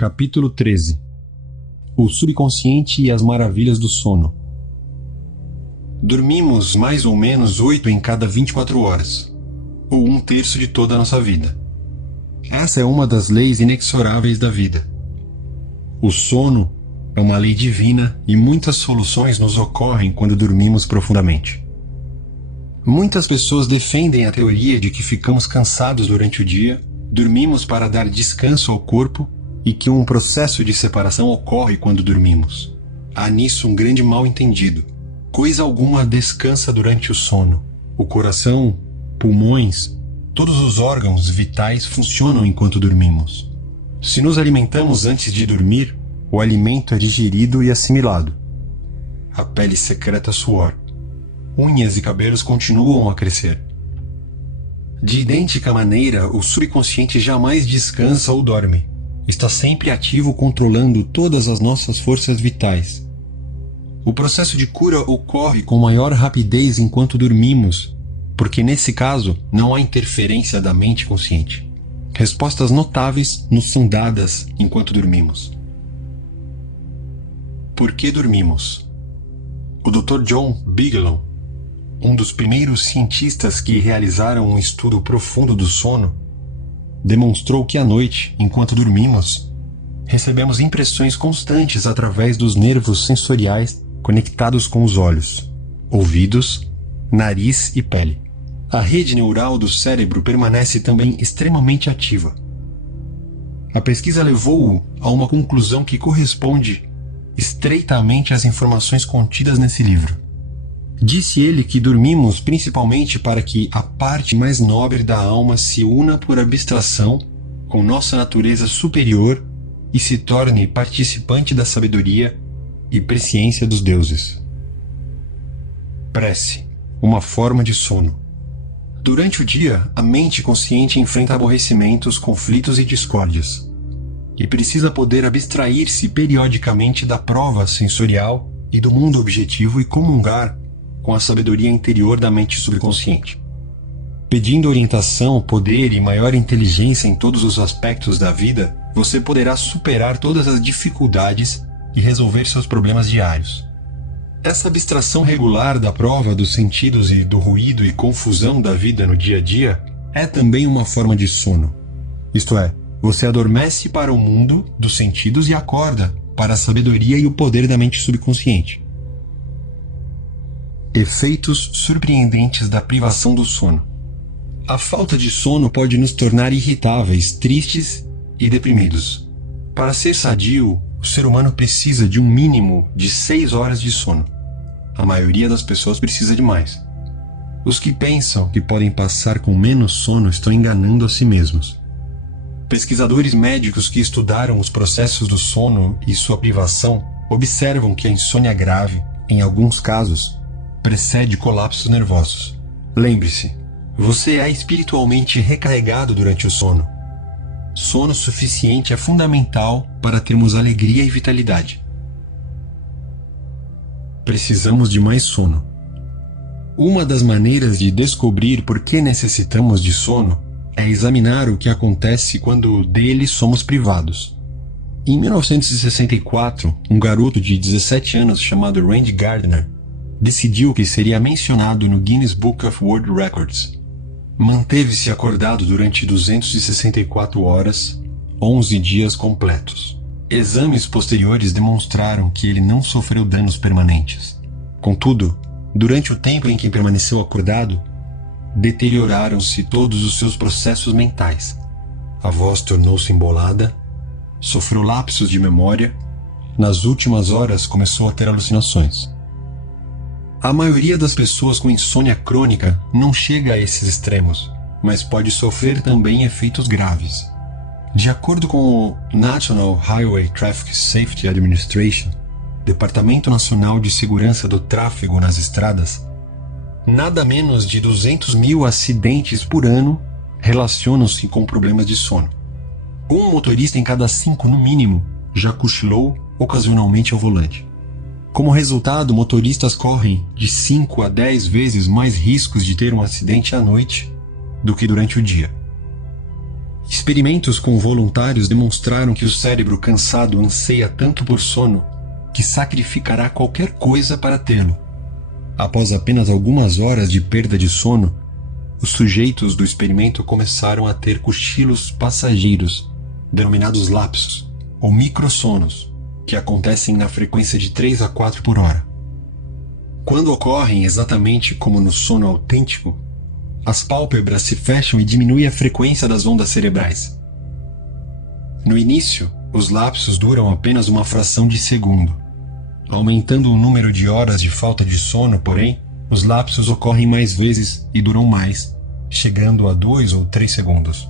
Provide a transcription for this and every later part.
Capítulo 13. O subconsciente e as maravilhas do sono. Dormimos mais ou menos 8 em cada 24 horas, ou 1/3 de toda a nossa vida. Essa é uma das leis inexoráveis da vida. O sono é uma lei divina e muitas soluções nos ocorrem quando dormimos profundamente. Muitas pessoas defendem a teoria de que ficamos cansados durante o dia, dormimos para dar descanso ao corpo e que um processo de separação ocorre quando dormimos. Há nisso um grande mal-entendido. Coisa alguma descansa durante o sono. O coração, pulmões, todos os órgãos vitais funcionam enquanto dormimos. Se nos alimentamos antes de dormir, o alimento é digerido e assimilado. A pele secreta suor. Unhas e cabelos continuam a crescer. De idêntica maneira, o subconsciente jamais descansa ou dorme. Está sempre ativo, controlando todas as nossas forças vitais. O processo de cura ocorre com maior rapidez enquanto dormimos, porque nesse caso não há interferência da mente consciente. Respostas notáveis nos são dadas enquanto dormimos. Por que dormimos? O Dr. John Bigelow, um dos primeiros cientistas que realizaram um estudo profundo do sono, demonstrou que à noite, enquanto dormimos, recebemos impressões constantes através dos nervos sensoriais conectados com os olhos, ouvidos, nariz e pele. A rede neural do cérebro permanece também extremamente ativa. A pesquisa levou-o a uma conclusão que corresponde estreitamente às informações contidas nesse livro. Disse ele que dormimos principalmente para que a parte mais nobre da alma se una por abstração com nossa natureza superior e se torne participante da sabedoria e presciência dos deuses. Prece, uma forma de sono. Durante o dia, a mente consciente enfrenta aborrecimentos, conflitos e discórdias, e precisa poder abstrair-se periodicamente da prova sensorial e do mundo objetivo e comungar com a sabedoria interior da mente subconsciente. Pedindo orientação, poder e maior inteligência em todos os aspectos da vida, você poderá superar todas as dificuldades e resolver seus problemas diários. Essa abstração regular da prova dos sentidos e do ruído e confusão da vida no dia a dia é também uma forma de sono. Isto é, você adormece para o mundo dos sentidos e acorda para a sabedoria e o poder da mente subconsciente. Efeitos surpreendentes da privação do sono. A falta de sono pode nos tornar irritáveis, tristes e deprimidos. Para ser sadio, o ser humano precisa de um mínimo de 6 horas de sono. A maioria das pessoas precisa de mais. Os que pensam que podem passar com menos sono estão enganando a si mesmos. Pesquisadores médicos que estudaram os processos do sono e sua privação observam que a insônia grave, em alguns casos, precede colapsos nervosos. Lembre-se, você é espiritualmente recarregado durante o sono. Sono suficiente é fundamental para termos alegria e vitalidade. Precisamos de mais sono. Uma das maneiras de descobrir por que necessitamos de sono é examinar o que acontece quando dele somos privados. Em 1964, um garoto de 17 anos chamado Randy Gardner decidiu que seria mencionado no Guinness Book of World Records. Manteve-se acordado durante 264 horas, 11 dias completos. Exames posteriores demonstraram que ele não sofreu danos permanentes. Contudo, durante o tempo em que permaneceu acordado, deterioraram-se todos os seus processos mentais. A voz tornou-se embolada, sofreu lapsos de memória, nas últimas horas começou a ter alucinações. A maioria das pessoas com insônia crônica não chega a esses extremos, mas pode sofrer também efeitos graves. De acordo com o National Highway Traffic Safety Administration, Departamento Nacional de Segurança do Tráfego nas Estradas, nada menos de 200 mil acidentes por ano relacionam-se com problemas de sono. Um motorista em cada 5, no mínimo, já cochilou ocasionalmente ao volante. Como resultado, motoristas correm de 5 a 10 vezes mais riscos de ter um acidente à noite do que durante o dia. Experimentos com voluntários demonstraram que o cérebro cansado anseia tanto por sono que sacrificará qualquer coisa para tê-lo. Após apenas algumas horas de perda de sono, os sujeitos do experimento começaram a ter cochilos passageiros, denominados lapsos, ou microssonos, que acontecem na frequência de 3 a 4 por hora. Quando ocorrem exatamente como no sono autêntico, as pálpebras se fecham e diminui a frequência das ondas cerebrais. No início, os lapsos duram apenas uma fração de segundo. Aumentando o número de horas de falta de sono, porém, os lapsos ocorrem mais vezes e duram mais, chegando a 2 ou 3 segundos.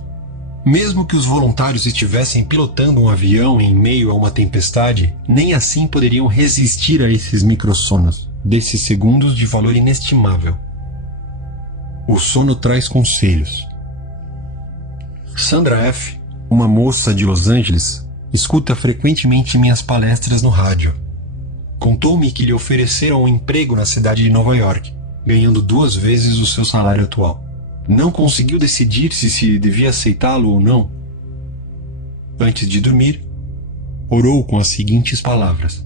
Mesmo que os voluntários estivessem pilotando um avião em meio a uma tempestade, nem assim poderiam resistir a esses microssonos, desses segundos de valor inestimável. O sono traz conselhos. Sandra F., uma moça de Los Angeles, escuta frequentemente minhas palestras no rádio. Contou-me que lhe ofereceram um emprego na cidade de Nova York, ganhando 2 vezes o seu salário atual. Não conseguiu decidir se devia aceitá-lo ou não. Antes de dormir, orou com as seguintes palavras: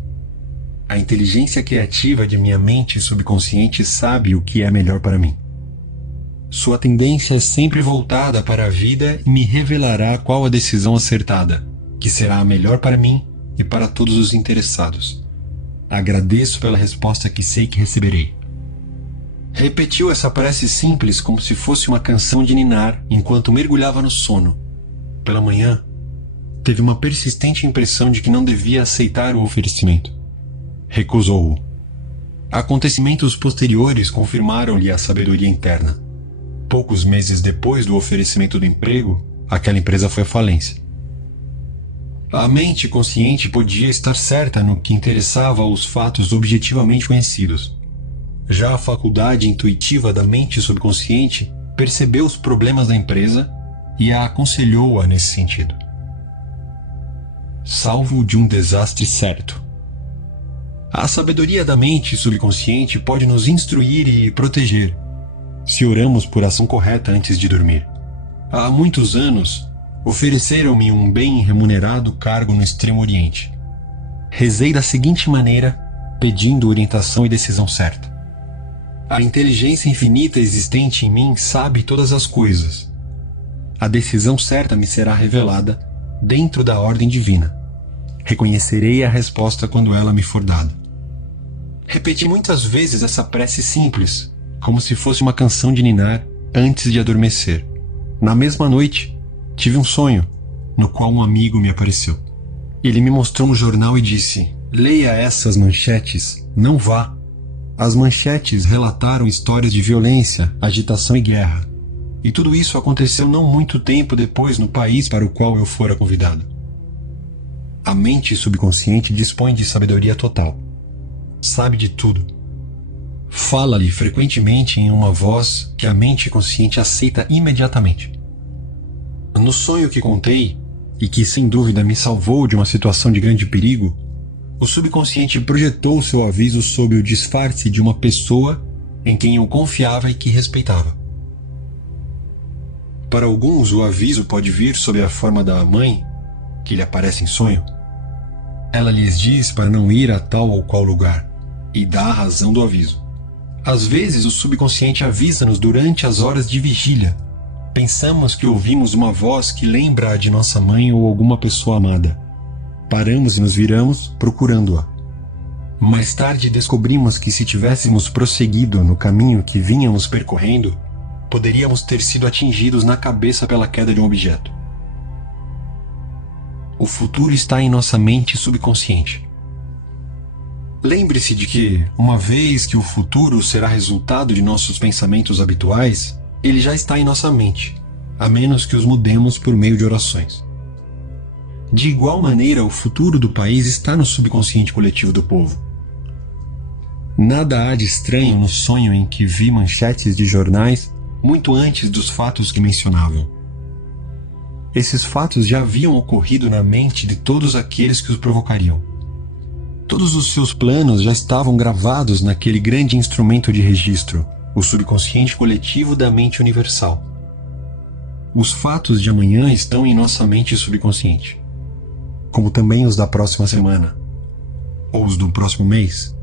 a inteligência criativa de minha mente subconsciente sabe o que é melhor para mim. Sua tendência é sempre voltada para a vida e me revelará qual a decisão acertada, que será a melhor para mim e para todos os interessados. Agradeço pela resposta que sei que receberei. Repetiu essa prece simples como se fosse uma canção de ninar enquanto mergulhava no sono. Pela manhã, teve uma persistente impressão de que não devia aceitar o oferecimento. Recusou-o. Acontecimentos posteriores confirmaram-lhe a sabedoria interna. Poucos meses depois do oferecimento do emprego, aquela empresa foi à falência. A mente consciente podia estar certa no que interessava aos fatos objetivamente conhecidos. Já a faculdade intuitiva da mente subconsciente percebeu os problemas da empresa e a aconselhou-a nesse sentido. Salvo de um desastre certo. A sabedoria da mente subconsciente pode nos instruir e proteger, se oramos por ação correta antes de dormir. Há muitos anos, ofereceram-me um bem remunerado cargo no Extremo Oriente. Rezei da seguinte maneira, pedindo orientação e decisão certa. A inteligência infinita existente em mim sabe todas as coisas. A decisão certa me será revelada dentro da ordem divina. Reconhecerei a resposta quando ela me for dada. Repeti muitas vezes essa prece simples, como se fosse uma canção de ninar antes de adormecer. Na mesma noite, tive um sonho, no qual um amigo me apareceu. Ele me mostrou um jornal e disse: leia essas manchetes, não vá. As manchetes relataram histórias de violência, agitação e guerra. E tudo isso aconteceu não muito tempo depois no país para o qual eu fora convidado. A mente subconsciente dispõe de sabedoria total. Sabe de tudo. Fala-lhe frequentemente em uma voz que a mente consciente aceita imediatamente. No sonho que contei, e que sem dúvida me salvou de uma situação de grande perigo, o subconsciente projetou seu aviso sob o disfarce de uma pessoa em quem eu confiava e que respeitava. Para alguns, o aviso pode vir sob a forma da mãe, que lhe aparece em sonho. Ela lhes diz para não ir a tal ou qual lugar, e dá a razão do aviso. Às vezes, o subconsciente avisa-nos durante as horas de vigília. Pensamos que ouvimos uma voz que lembra a de nossa mãe ou alguma pessoa amada. Paramos e nos viramos procurando-a. Mais tarde descobrimos que se tivéssemos prosseguido no caminho que vínhamos percorrendo, poderíamos ter sido atingidos na cabeça pela queda de um objeto. O futuro está em nossa mente subconsciente. Lembre-se de que, uma vez que o futuro será resultado de nossos pensamentos habituais, ele já está em nossa mente, a menos que os mudemos por meio de orações. De igual maneira, o futuro do país está no subconsciente coletivo do povo. Nada há de estranho no sonho em que vi manchetes de jornais muito antes dos fatos que mencionavam. Esses fatos já haviam ocorrido na mente de todos aqueles que os provocariam. Todos os seus planos já estavam gravados naquele grande instrumento de registro, o subconsciente coletivo da mente universal. Os fatos de amanhã estão em nossa mente subconsciente, como também os da próxima semana, ou os do próximo mês,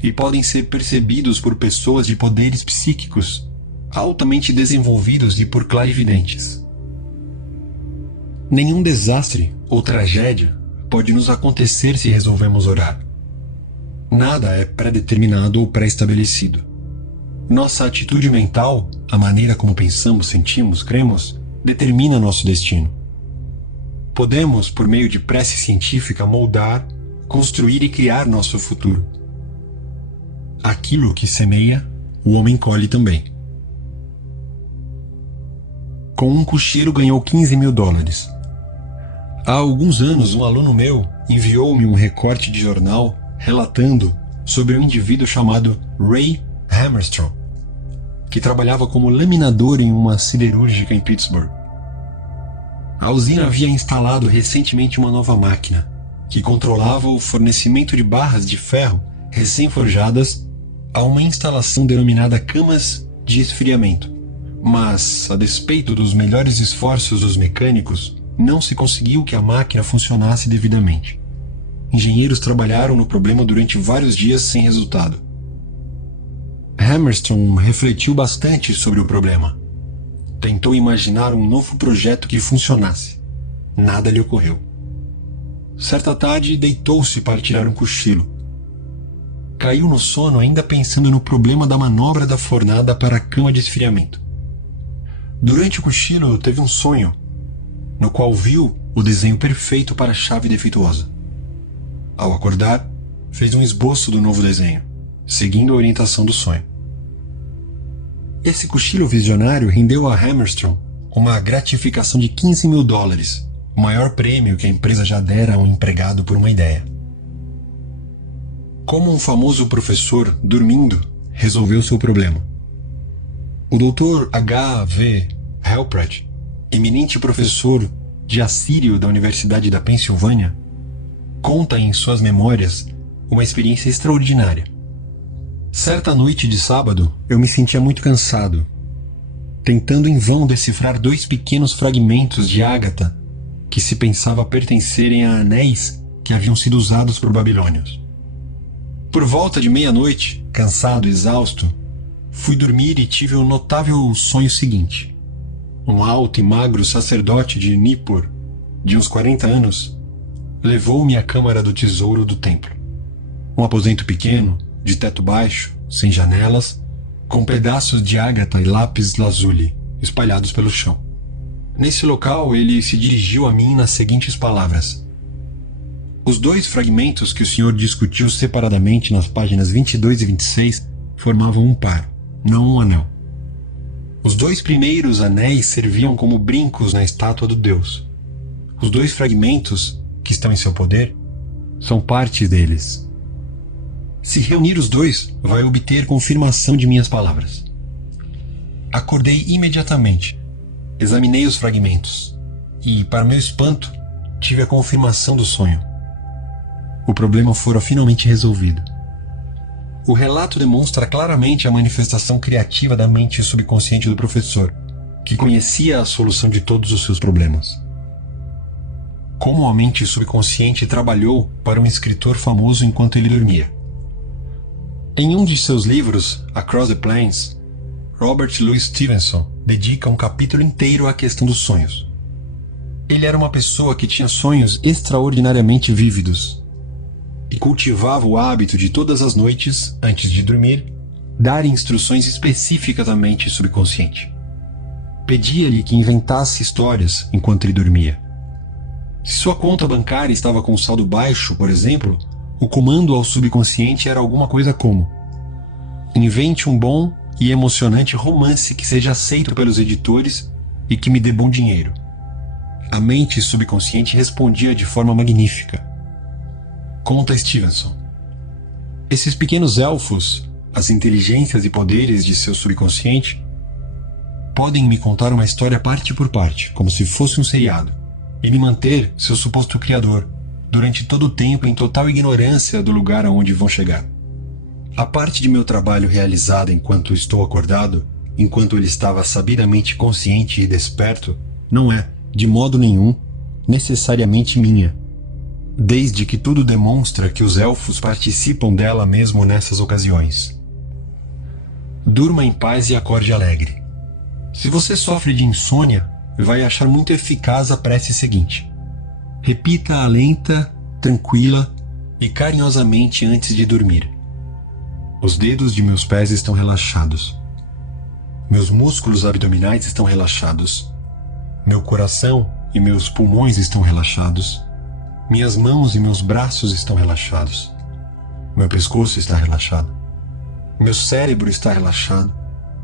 e podem ser percebidos por pessoas de poderes psíquicos altamente desenvolvidos e por clarividentes. Nenhum desastre ou tragédia pode nos acontecer se resolvemos orar. Nada é pré-determinado ou pré-estabelecido. Nossa atitude mental, a maneira como pensamos, sentimos, cremos, determina nosso destino. Podemos, por meio de prece científica, moldar, construir e criar nosso futuro. Aquilo que semeia, o homem colhe também. Com um cochilo ganhou $15.000. Há alguns anos, um aluno meu enviou-me um recorte de jornal relatando sobre um indivíduo chamado Ray Hammerstrom, que trabalhava como laminador em uma siderúrgica em Pittsburgh. A usina havia instalado recentemente uma nova máquina, que controlava o fornecimento de barras de ferro recém-forjadas a uma instalação denominada camas de esfriamento. Mas, a despeito dos melhores esforços dos mecânicos, não se conseguiu que a máquina funcionasse devidamente. Engenheiros trabalharam no problema durante vários dias sem resultado. Hammerstrom refletiu bastante sobre o problema. Tentou imaginar um novo projeto que funcionasse. Nada lhe ocorreu. Certa tarde, deitou-se para tirar um cochilo. Caiu no sono ainda pensando no problema da manobra da fornada para a cama de esfriamento. Durante o cochilo, teve um sonho, no qual viu o desenho perfeito para a chave defeituosa. Ao acordar, fez um esboço do novo desenho, seguindo a orientação do sonho. Esse cochilo visionário rendeu a Hammerstrom uma gratificação de $15.000, o maior prêmio que a empresa já dera a um empregado por uma ideia. Como um famoso professor, dormindo, resolveu seu problema. O Dr. H.V. Halpert, eminente professor de assírio da Universidade da Pensilvânia, conta em suas memórias uma experiência extraordinária. Certa noite de sábado, eu me sentia muito cansado, tentando em vão decifrar 2 pequenos fragmentos de ágata que se pensava pertencerem a anéis que haviam sido usados por babilônios. Por volta de meia-noite, cansado e exausto, fui dormir e tive o notável sonho seguinte. Um alto e magro sacerdote de Nippur, de uns 40 anos, levou-me à câmara do tesouro do templo. Um aposento pequeno, de teto baixo, sem janelas, com pedaços de ágata e lápis lazuli espalhados pelo chão. Nesse local, ele se dirigiu a mim nas seguintes palavras: os 2 fragmentos que o senhor discutiu separadamente nas páginas 22 e 26 formavam um par, não um anel. Os 2 primeiros anéis serviam como brincos na estátua do Deus. Os 2 fragmentos, que estão em seu poder, são parte deles. Se reunir os 2, vai obter confirmação de minhas palavras. Acordei imediatamente. Examinei os fragmentos e, para meu espanto, tive a confirmação do sonho. O problema fora finalmente resolvido. O relato demonstra claramente a manifestação criativa da mente subconsciente do professor, que conhecia a solução de todos os seus problemas. Como a mente subconsciente trabalhou para um escritor famoso enquanto ele dormia. Em um de seus livros, Across the Plains, Robert Louis Stevenson dedica um capítulo inteiro à questão dos sonhos. Ele era uma pessoa que tinha sonhos extraordinariamente vívidos e cultivava o hábito de todas as noites, antes de dormir, dar instruções específicas à mente subconsciente. Pedia-lhe que inventasse histórias enquanto ele dormia. Se sua conta bancária estava com saldo baixo, por exemplo, o comando ao subconsciente era alguma coisa como: invente um bom e emocionante romance que seja aceito pelos editores e que me dê bom dinheiro. A mente subconsciente respondia de forma magnífica. Conta Stevenson. Esses pequenos elfos, as inteligências e poderes de seu subconsciente, podem me contar uma história parte por parte, como se fosse um seriado, e me manter, seu suposto criador, durante todo o tempo em total ignorância do lugar aonde vão chegar. A parte de meu trabalho realizada enquanto estou acordado enquanto ele estava sabidamente consciente e desperto, não é, de modo nenhum, necessariamente minha, desde que tudo demonstra que os elfos participam dela mesmo nessas ocasiões. Durma em paz e acorde alegre. Se você sofre de insônia, vai achar muito eficaz a prece seguinte. Repita-a lenta, tranquila e carinhosamente antes de dormir. Os dedos de meus pés estão relaxados. Meus músculos abdominais estão relaxados. Meu coração e meus pulmões estão relaxados. Minhas mãos e meus braços estão relaxados. Meu pescoço está relaxado. Meu cérebro está relaxado.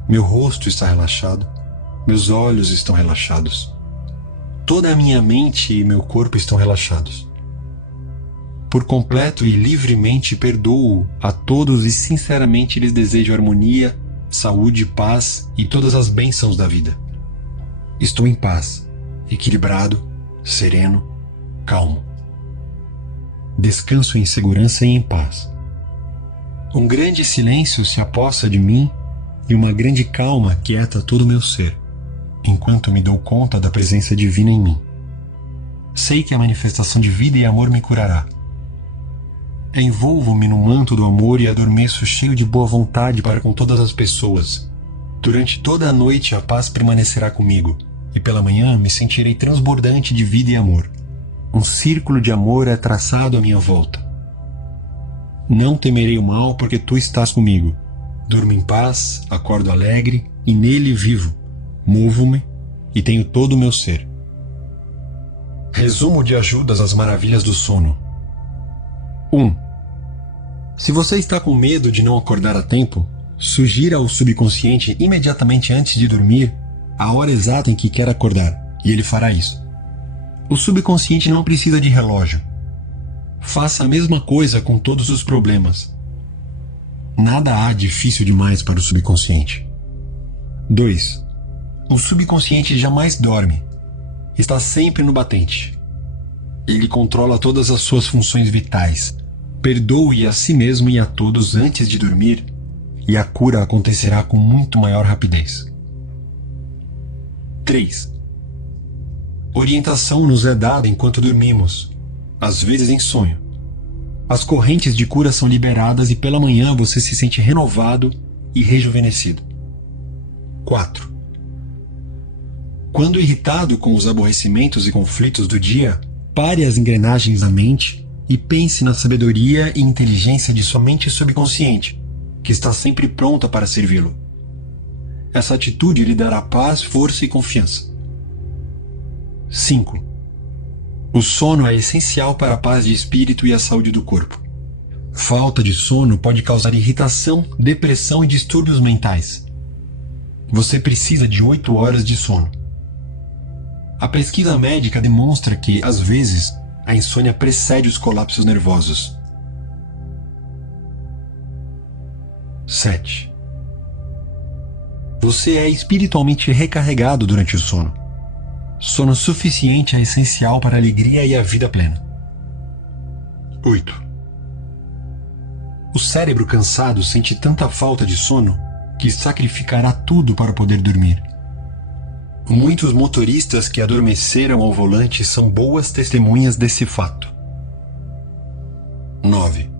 Meu rosto está relaxado. Meus olhos estão relaxados. Toda a minha mente e meu corpo estão relaxados. Por completo e livremente perdoo a todos e sinceramente lhes desejo harmonia, saúde, paz e todas as bênçãos da vida. Estou em paz, equilibrado, sereno, calmo. Descanso em segurança e em paz. Um grande silêncio se apossa de mim e uma grande calma quieta todo o meu ser, enquanto me dou conta da presença divina em mim. Sei que a manifestação de vida e amor me curará. Envolvo-me no manto do amor e adormeço cheio de boa vontade para com todas as pessoas. Durante toda a noite a paz permanecerá comigo, e pela manhã me sentirei transbordante de vida e amor. Um círculo de amor é traçado à minha volta. Não temerei o mal, porque tu estás comigo. Durmo em paz, acordo alegre, e nele vivo. Movo-me e tenho todo o meu ser. Resumo de ajudas às maravilhas do sono. 1. Se você está com medo de não acordar a tempo, sugira ao subconsciente imediatamente antes de dormir a hora exata em que quer acordar, e ele fará isso. O subconsciente não precisa de relógio. Faça a mesma coisa com todos os problemas. Nada há difícil demais para o subconsciente. 2. O subconsciente jamais dorme. Está sempre no batente. Ele controla todas as suas funções vitais. Perdoe a si mesmo e a todos antes de dormir, e a cura acontecerá com muito maior rapidez. 3. Orientação nos é dada enquanto dormimos, às vezes em sonho. As correntes de cura são liberadas e pela manhã você se sente renovado e rejuvenescido. 4. Quando irritado com os aborrecimentos e conflitos do dia, pare as engrenagens da mente e pense na sabedoria e inteligência de sua mente subconsciente, que está sempre pronta para servi-lo. Essa atitude lhe dará paz, força e confiança. 5. O sono é essencial para a paz de espírito e a saúde do corpo. Falta de sono pode causar irritação, depressão e distúrbios mentais. Você precisa de 8 horas de sono. A pesquisa médica demonstra que, às vezes, a insônia precede os colapsos nervosos. 7. Você é espiritualmente recarregado durante o sono. Sono suficiente é essencial para a alegria e a vida plena. 8. O cérebro cansado sente tanta falta de sono que sacrificará tudo para poder dormir. Muitos motoristas que adormeceram ao volante são boas testemunhas desse fato. 9.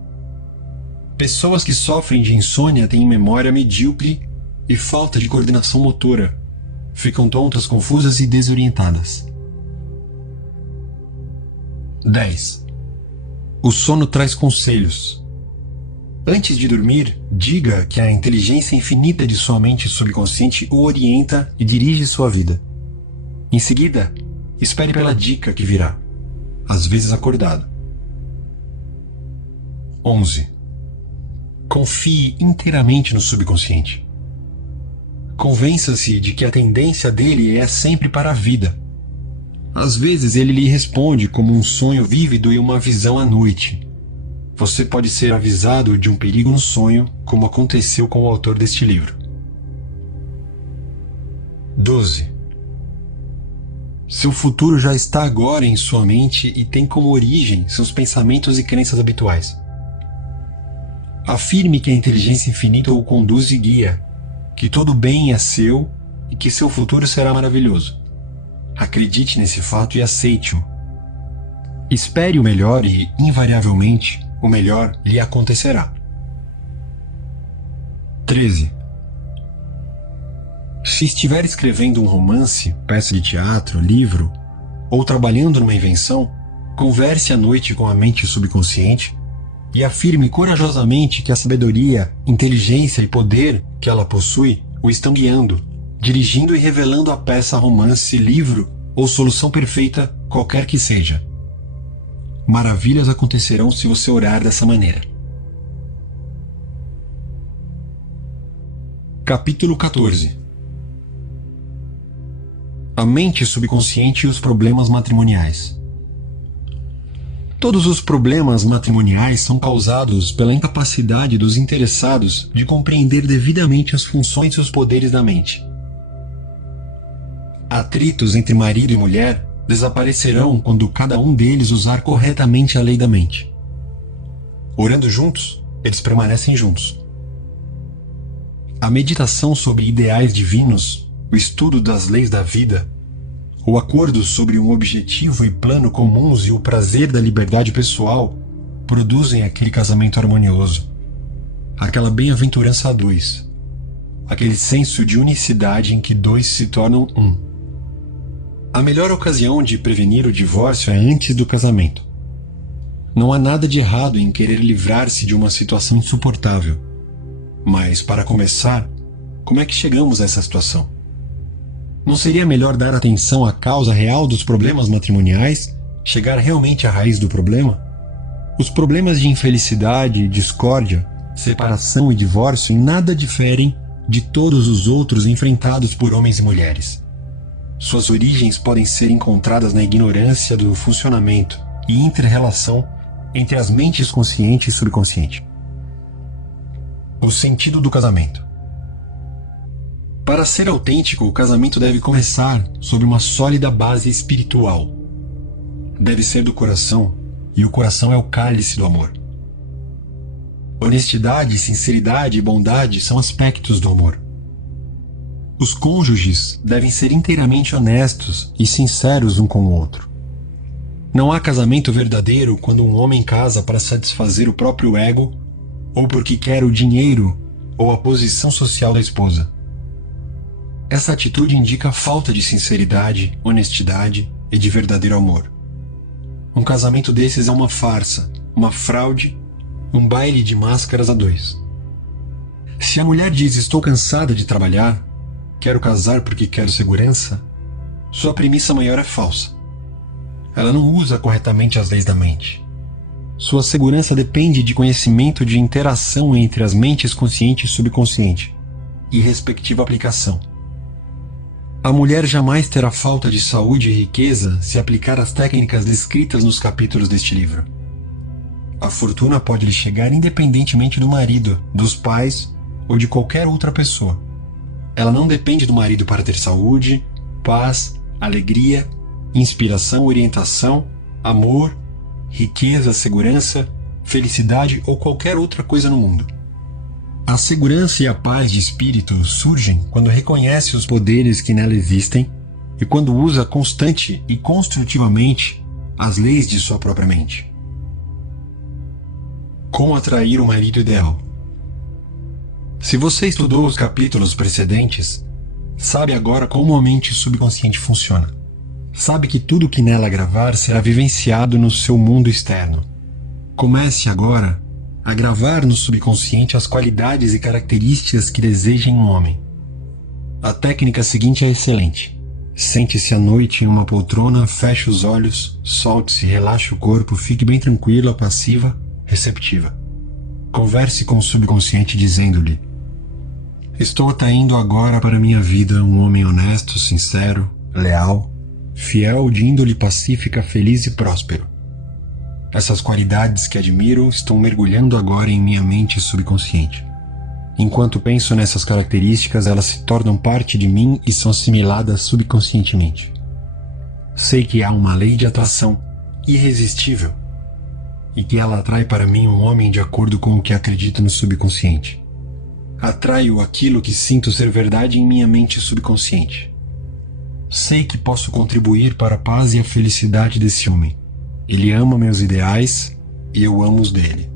Pessoas que sofrem de insônia têm memória medíocre e falta de coordenação motora. Ficam tontas, confusas e desorientadas. 10. O sono traz conselhos. Antes de dormir, diga que a inteligência infinita de sua mente subconsciente o orienta e dirige sua vida. Em seguida, espere pela dica que virá, às vezes acordado. 11. Confie inteiramente no subconsciente. Convença-se de que a tendência dele é sempre para a vida. Às vezes ele lhe responde como um sonho vívido e uma visão à noite. Você pode ser avisado de um perigo no sonho, como aconteceu com o autor deste livro. 12. Seu futuro já está agora em sua mente e tem como origem seus pensamentos e crenças habituais. Afirme que a inteligência infinita o conduz e guia. que todo bem é seu e que seu futuro será maravilhoso. Acredite nesse fato e aceite-o. Espere o melhor e, invariavelmente, o melhor lhe acontecerá. 13. Se estiver escrevendo um romance, peça de teatro, livro, ou trabalhando numa invenção, converse à noite com a mente subconsciente e afirme corajosamente que a sabedoria, inteligência e poder que ela possui o estão guiando, dirigindo e revelando a peça, romance, livro ou solução perfeita, qualquer que seja. Maravilhas acontecerão se você orar dessa maneira. Capítulo 14. A mente subconsciente e os problemas matrimoniais. Todos os problemas matrimoniais são causados pela incapacidade dos interessados de compreender devidamente as funções e os poderes da mente. Atritos entre marido e mulher desaparecerão quando cada um deles usar corretamente a lei da mente. Orando juntos, eles permanecem juntos. A meditação sobre ideais divinos, o estudo das leis da vida, o acordo sobre um objetivo e plano comuns e o prazer da liberdade pessoal produzem aquele casamento harmonioso, aquela bem-aventurança a dois, aquele senso de unicidade em que dois se tornam um. A melhor ocasião de prevenir o divórcio é antes do casamento. Não há nada de errado em querer livrar-se de uma situação insuportável. Mas, para começar, como é que chegamos a essa situação? Não seria melhor dar atenção à causa real dos problemas matrimoniais, chegar realmente à raiz do problema? Os problemas de infelicidade, discórdia, separação e divórcio em nada diferem de todos os outros enfrentados por homens e mulheres. Suas origens podem ser encontradas na ignorância do funcionamento e inter-relação entre as mentes consciente e subconsciente. O sentido do casamento. Para ser autêntico, o casamento deve começar sobre uma sólida base espiritual. Deve ser do coração, e o coração é o cálice do amor. Honestidade, sinceridade e bondade são aspectos do amor. Os cônjuges devem ser inteiramente honestos e sinceros um com o outro. Não há casamento verdadeiro quando um homem casa para satisfazer o próprio ego ou porque quer o dinheiro ou a posição social da esposa. Essa atitude indica falta de sinceridade, honestidade e de verdadeiro amor. Um casamento desses é uma farsa, uma fraude, um baile de máscaras a dois. Se a mulher diz estou cansada de trabalhar, quero casar porque quero segurança, sua premissa maior é falsa. Ela não usa corretamente as leis da mente. Sua segurança depende de conhecimento de interação entre as mentes consciente e subconsciente, e respectiva aplicação. A mulher jamais terá falta de saúde e riqueza se aplicar as técnicas descritas nos capítulos deste livro. A fortuna pode lhe chegar independentemente do marido, dos pais ou de qualquer outra pessoa. Ela não depende do marido para ter saúde, paz, alegria, inspiração, orientação, amor, riqueza, segurança, felicidade ou qualquer outra coisa no mundo. A segurança e a paz de espírito surgem quando reconhece os poderes que nela existem e quando usa constante e construtivamente as leis de sua própria mente. Como atrair o marido ideal? Se você estudou os capítulos precedentes, sabe agora como a mente subconsciente funciona. Sabe que tudo que nela gravar será vivenciado no seu mundo externo. Comece agora a gravar no subconsciente as qualidades e características que deseja em um homem. A técnica seguinte é excelente. Sente-se à noite em uma poltrona, feche os olhos, solte-se, relaxe o corpo, fique bem tranquila, passiva, receptiva. Converse com o subconsciente dizendo-lhe: estou atraindo agora para minha vida um homem honesto, sincero, leal, fiel, de índole pacífica, feliz e próspero. Essas qualidades que admiro estão mergulhando agora em minha mente subconsciente. Enquanto penso nessas características, elas se tornam parte de mim e são assimiladas subconscientemente. Sei que há uma lei de atração irresistível e que ela atrai para mim um homem de acordo com o que acredito no subconsciente. Atraio aquilo que sinto ser verdade em minha mente subconsciente. Sei que posso contribuir para a paz e a felicidade desse homem. Ele ama meus ideais e eu amo os dele.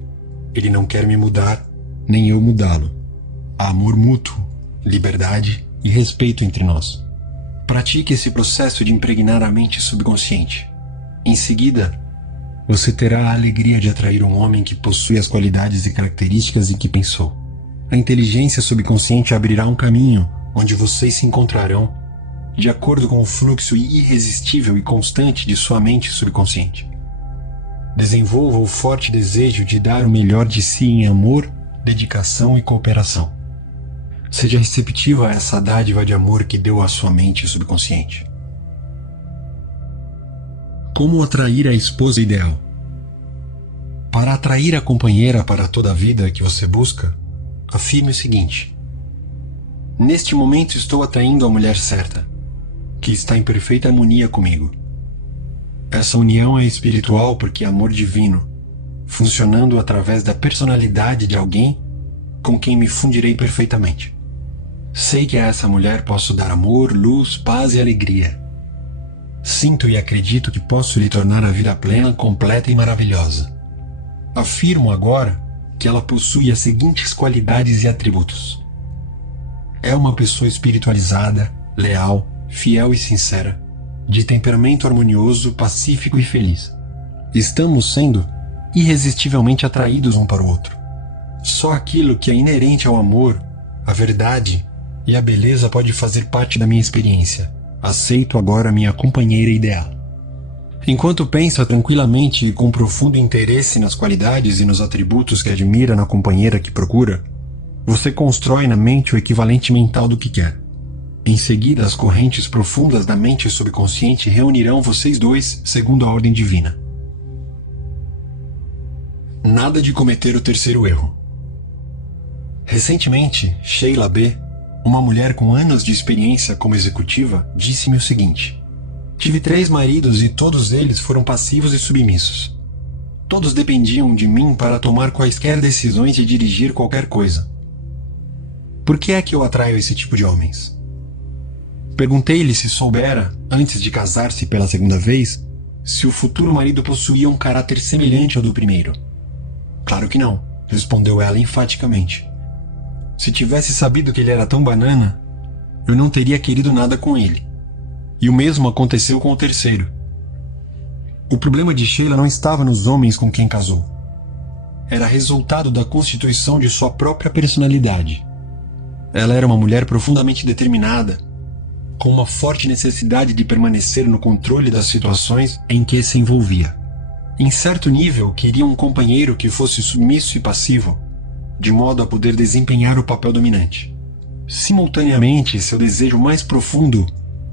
Ele não quer me mudar, nem eu mudá-lo. Há amor mútuo, liberdade e respeito entre nós. Pratique esse processo de impregnar a mente subconsciente. Em seguida, você terá a alegria de atrair um homem que possui as qualidades e características em que pensou. A inteligência subconsciente abrirá um caminho onde vocês se encontrarão de acordo com o fluxo irresistível e constante de sua mente subconsciente. Desenvolva o forte desejo de dar o melhor de si em amor, dedicação e cooperação. Seja receptiva a essa dádiva de amor que deu à sua mente subconsciente. Como atrair a esposa ideal? Para atrair a companheira para toda a vida que você busca, afirme o seguinte: neste momento estou atraindo a mulher certa, que está em perfeita harmonia comigo. Essa união é espiritual porque é amor divino, funcionando através da personalidade de alguém com quem me fundirei perfeitamente. Sei que a essa mulher posso dar amor, luz, paz e alegria. Sinto e acredito que posso lhe tornar a vida plena, completa e maravilhosa. Afirmo agora que ela possui as seguintes qualidades e atributos. É uma pessoa espiritualizada, leal, fiel e sincera, de temperamento harmonioso, pacífico e feliz. Estamos sendo irresistivelmente atraídos um para o outro. Só aquilo que é inerente ao amor, a verdade e a beleza pode fazer parte da minha experiência. Aceito agora minha companheira ideal. Enquanto pensa tranquilamente e com profundo interesse nas qualidades e nos atributos que admira na companheira que procura, você constrói na mente o equivalente mental do que quer. Em seguida, as correntes profundas da mente subconsciente reunirão vocês dois segundo a ordem divina. Nada de cometer o terceiro erro. Recentemente, Sheila B., uma mulher com anos de experiência como executiva, disse-me o seguinte: tive 3 maridos e todos eles foram passivos e submissos. Todos dependiam de mim para tomar quaisquer decisões e dirigir qualquer coisa. Por que é que eu atraio esse tipo de homens? Perguntei-lhe se soubera, antes de casar-se pela segunda vez, se o futuro marido possuía um caráter semelhante ao do primeiro. Claro que não, respondeu ela enfaticamente. Se tivesse sabido que ele era tão banana, eu não teria querido nada com ele. E o mesmo aconteceu com o terceiro. O problema de Sheila não estava nos homens com quem casou. Era resultado da constituição de sua própria personalidade. Ela era uma mulher profundamente determinada, com uma forte necessidade de permanecer no controle das situações em que se envolvia. Em certo nível, queria um companheiro que fosse submisso e passivo, de modo a poder desempenhar o papel dominante. Simultaneamente, seu desejo mais profundo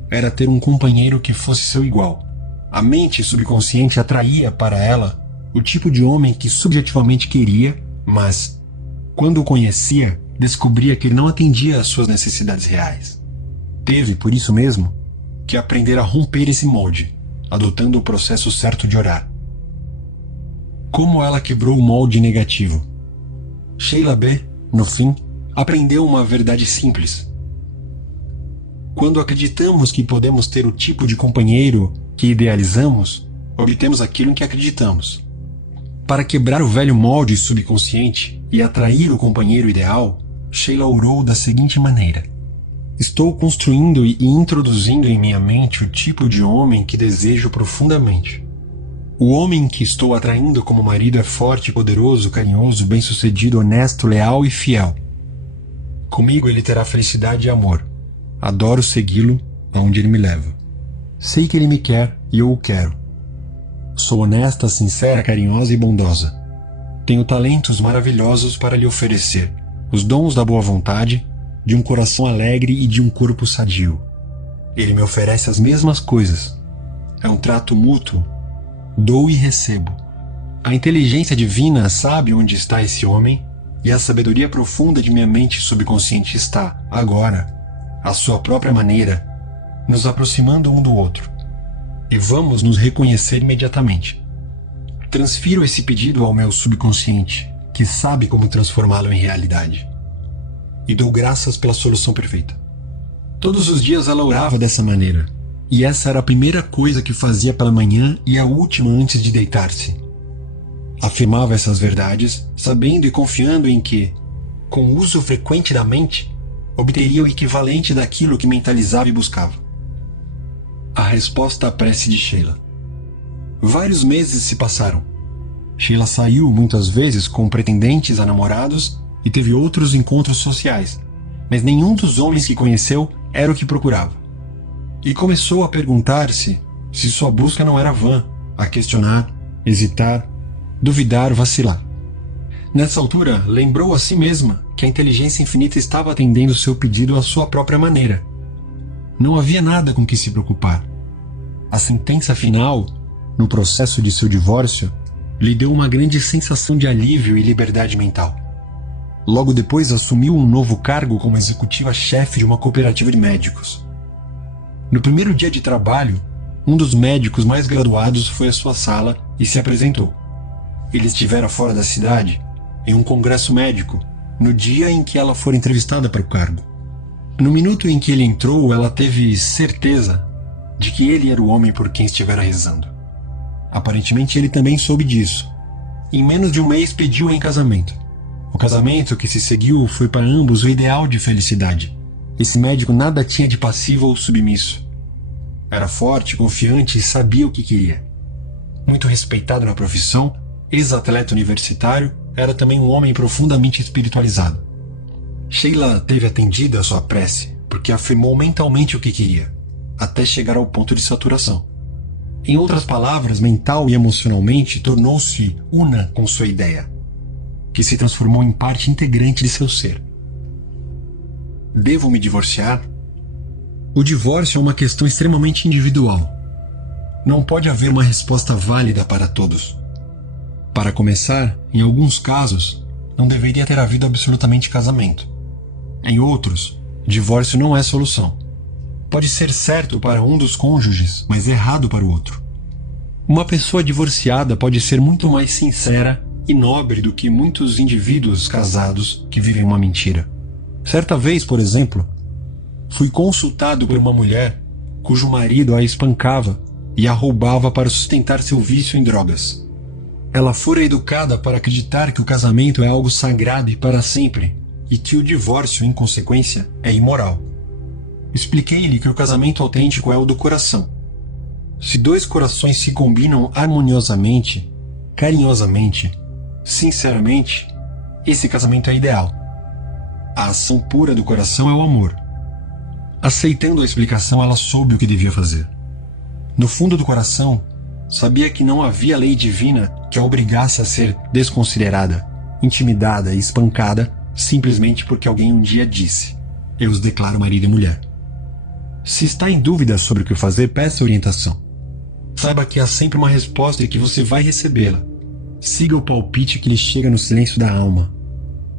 era ter um companheiro que fosse seu igual. A mente subconsciente atraía para ela o tipo de homem que subjetivamente queria, mas, quando o conhecia, descobria que ele não atendia às suas necessidades reais. Teve, por isso mesmo, que aprender a romper esse molde, adotando o processo certo de orar. Como ela quebrou o molde negativo? Sheila B., no fim, aprendeu uma verdade simples. Quando acreditamos que podemos ter o tipo de companheiro que idealizamos, obtemos aquilo em que acreditamos. Para quebrar o velho molde subconsciente e atrair o companheiro ideal, Sheila orou da seguinte maneira: estou construindo e introduzindo em minha mente o tipo de homem que desejo profundamente. O homem que estou atraindo como marido é forte, poderoso, carinhoso, bem-sucedido, honesto, leal e fiel. Comigo ele terá felicidade e amor. Adoro segui-lo aonde ele me leva. Sei que ele me quer e eu o quero. Sou honesta, sincera, carinhosa e bondosa. Tenho talentos maravilhosos para lhe oferecer, os dons da boa vontade, de um coração alegre e de um corpo sadio. Ele me oferece as mesmas coisas. É um trato mútuo. Dou e recebo. A inteligência divina sabe onde está esse homem e a sabedoria profunda de minha mente subconsciente está, agora, à sua própria maneira, nos aproximando um do outro. E vamos nos reconhecer imediatamente. Transfiro esse pedido ao meu subconsciente, que sabe como transformá-lo em realidade. e dou graças pela solução perfeita. Todos os dias ela orava dessa maneira, e essa era a primeira coisa que fazia pela manhã e a última antes de deitar-se. Afirmava essas verdades, sabendo e confiando em que, com o uso frequente da mente, obteria o equivalente daquilo que mentalizava e buscava. A resposta à prece de Sheila. Vários meses se passaram. Sheila saiu muitas vezes com pretendentes a namorados e teve outros encontros sociais, mas nenhum dos homens que conheceu era o que procurava. E começou a perguntar-se se sua busca não era vã, a questionar, hesitar, duvidar, vacilar. Nessa altura, lembrou a si mesma que a inteligência infinita estava atendendo seu pedido à sua própria maneira. Não havia nada com que se preocupar. A sentença final, no processo de seu divórcio, lhe deu uma grande sensação de alívio e liberdade mental. Logo depois assumiu um novo cargo como executiva-chefe de uma cooperativa de médicos. No primeiro dia de trabalho, um dos médicos mais graduados foi à sua sala e se apresentou. Ele estivera fora da cidade, em um congresso médico, no dia em que ela fora entrevistada para o cargo. No minuto em que ele entrou, ela teve certeza de que ele era o homem por quem estivera rezando. Aparentemente ele também soube disso. Em menos de um mês pediu em casamento. O casamento que se seguiu foi para ambos o ideal de felicidade. Esse médico nada tinha de passivo ou submisso. Era forte, confiante e sabia o que queria. Muito respeitado na profissão, ex-atleta universitário, era também um homem profundamente espiritualizado. Sheila teve atendida a sua prece porque afirmou mentalmente o que queria, até chegar ao ponto de saturação. Em outras palavras, mental e emocionalmente tornou-se una com sua ideia, que se transformou em parte integrante de seu ser. Devo me divorciar? O divórcio é uma questão extremamente individual. Não pode haver uma resposta válida para todos. Para começar, em alguns casos, não deveria ter havido absolutamente casamento. Em outros, divórcio não é solução. Pode ser certo para um dos cônjuges, mas errado para o outro. Uma pessoa divorciada pode ser muito mais sincera e nobre do que muitos indivíduos casados que vivem uma mentira. Certa vez, por exemplo, fui consultado por uma mulher cujo marido a espancava e a roubava para sustentar seu vício em drogas. Ela fora educada para acreditar que o casamento é algo sagrado e para sempre, e que o divórcio, em consequência, é imoral. Expliquei-lhe que o casamento autêntico é o do coração. Se dois corações se combinam harmoniosamente, carinhosamente, sinceramente, esse casamento é ideal. A ação pura do coração é o amor. Aceitando a explicação, ela soube o que devia fazer. No fundo do coração, sabia que não havia lei divina que a obrigasse a ser desconsiderada, intimidada e espancada simplesmente porque alguém um dia disse: eu os declaro marido e mulher. Se está em dúvida sobre o que fazer, peça orientação. Saiba que há sempre uma resposta e que você vai recebê-la. Siga o palpite que lhe chega no silêncio da alma.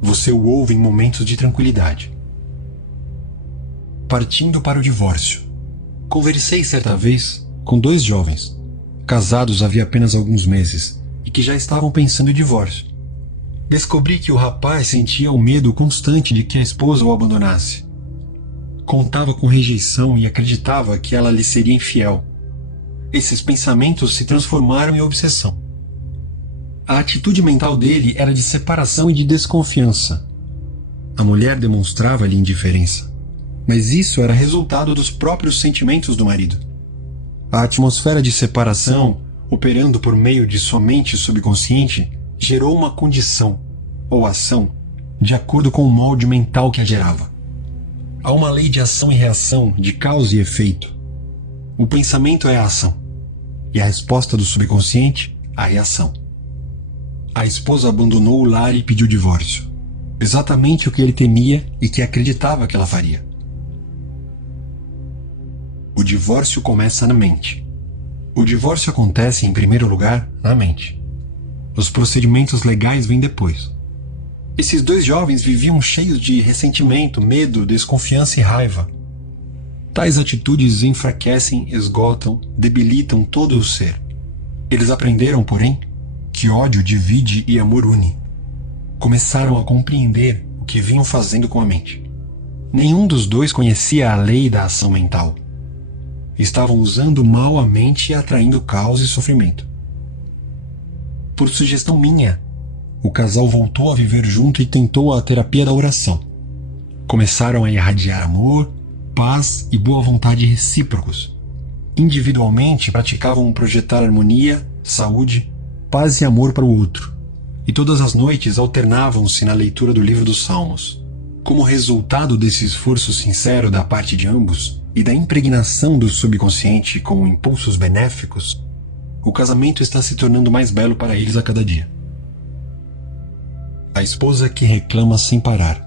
Você o ouve em momentos de tranquilidade. Partindo para o divórcio. Conversei certa vez com dois jovens, casados havia apenas alguns meses, e que já estavam pensando em divórcio. Descobri que o rapaz sentia o medo constante de que a esposa o abandonasse. Contava com rejeição e acreditava que ela lhe seria infiel. Esses pensamentos se transformaram em obsessão. A atitude mental dele era de separação e de desconfiança. A mulher demonstrava-lhe indiferença, mas isso era resultado dos próprios sentimentos do marido. A atmosfera de separação, operando por meio de sua mente subconsciente, gerou uma condição, ou ação, de acordo com o molde mental que a gerava. Há uma lei de ação e reação, de causa e efeito. O pensamento é a ação, e a resposta do subconsciente, a reação. A esposa abandonou o lar e pediu divórcio. Exatamente o que ele temia e que acreditava que ela faria. O divórcio começa na mente. O divórcio acontece, em primeiro lugar, na mente. Os procedimentos legais vêm depois. Esses dois jovens viviam cheios de ressentimento, medo, desconfiança e raiva. Tais atitudes enfraquecem, esgotam, debilitam todo o ser. Eles aprenderam, porém, que ódio divide e amor une. Começaram a compreender o que vinham fazendo com a mente. Nenhum dos dois conhecia a lei da ação mental. Estavam usando mal a mente e atraindo caos e sofrimento. Por sugestão minha, o casal voltou a viver junto e tentou a terapia da oração. Começaram a irradiar amor, paz e boa vontade recíprocos. Individualmente, praticavam projetar harmonia, saúde, paz e amor para o outro. E todas as noites alternavam-se na leitura do livro dos Salmos. Como resultado desse esforço sincero da parte de ambos e da impregnação do subconsciente com impulsos benéficos, o casamento está se tornando mais belo para eles a cada dia. A esposa que reclama sem parar.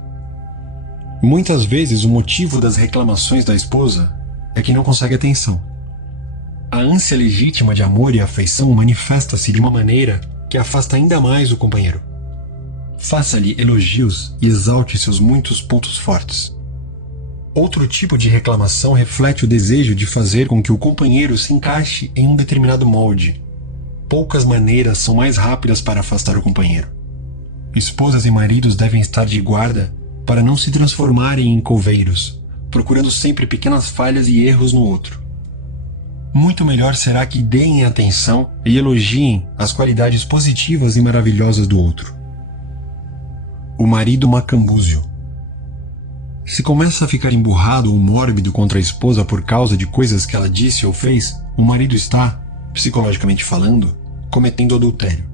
Muitas vezes o motivo das reclamações da esposa é que não consegue atenção. A ânsia legítima de amor e afeição manifesta-se de uma maneira que afasta ainda mais o companheiro. Faça-lhe elogios e exalte seus muitos pontos fortes. Outro tipo de reclamação reflete o desejo de fazer com que o companheiro se encaixe em um determinado molde. Poucas maneiras são mais rápidas para afastar o companheiro. Esposas e maridos devem estar de guarda para não se transformarem em coveiros, procurando sempre pequenas falhas e erros no outro. Muito melhor será que deem atenção e elogiem as qualidades positivas e maravilhosas do outro. O marido macambúzio. Se começa a ficar emburrado ou mórbido contra a esposa por causa de coisas que ela disse ou fez, o marido está, psicologicamente falando, cometendo adultério.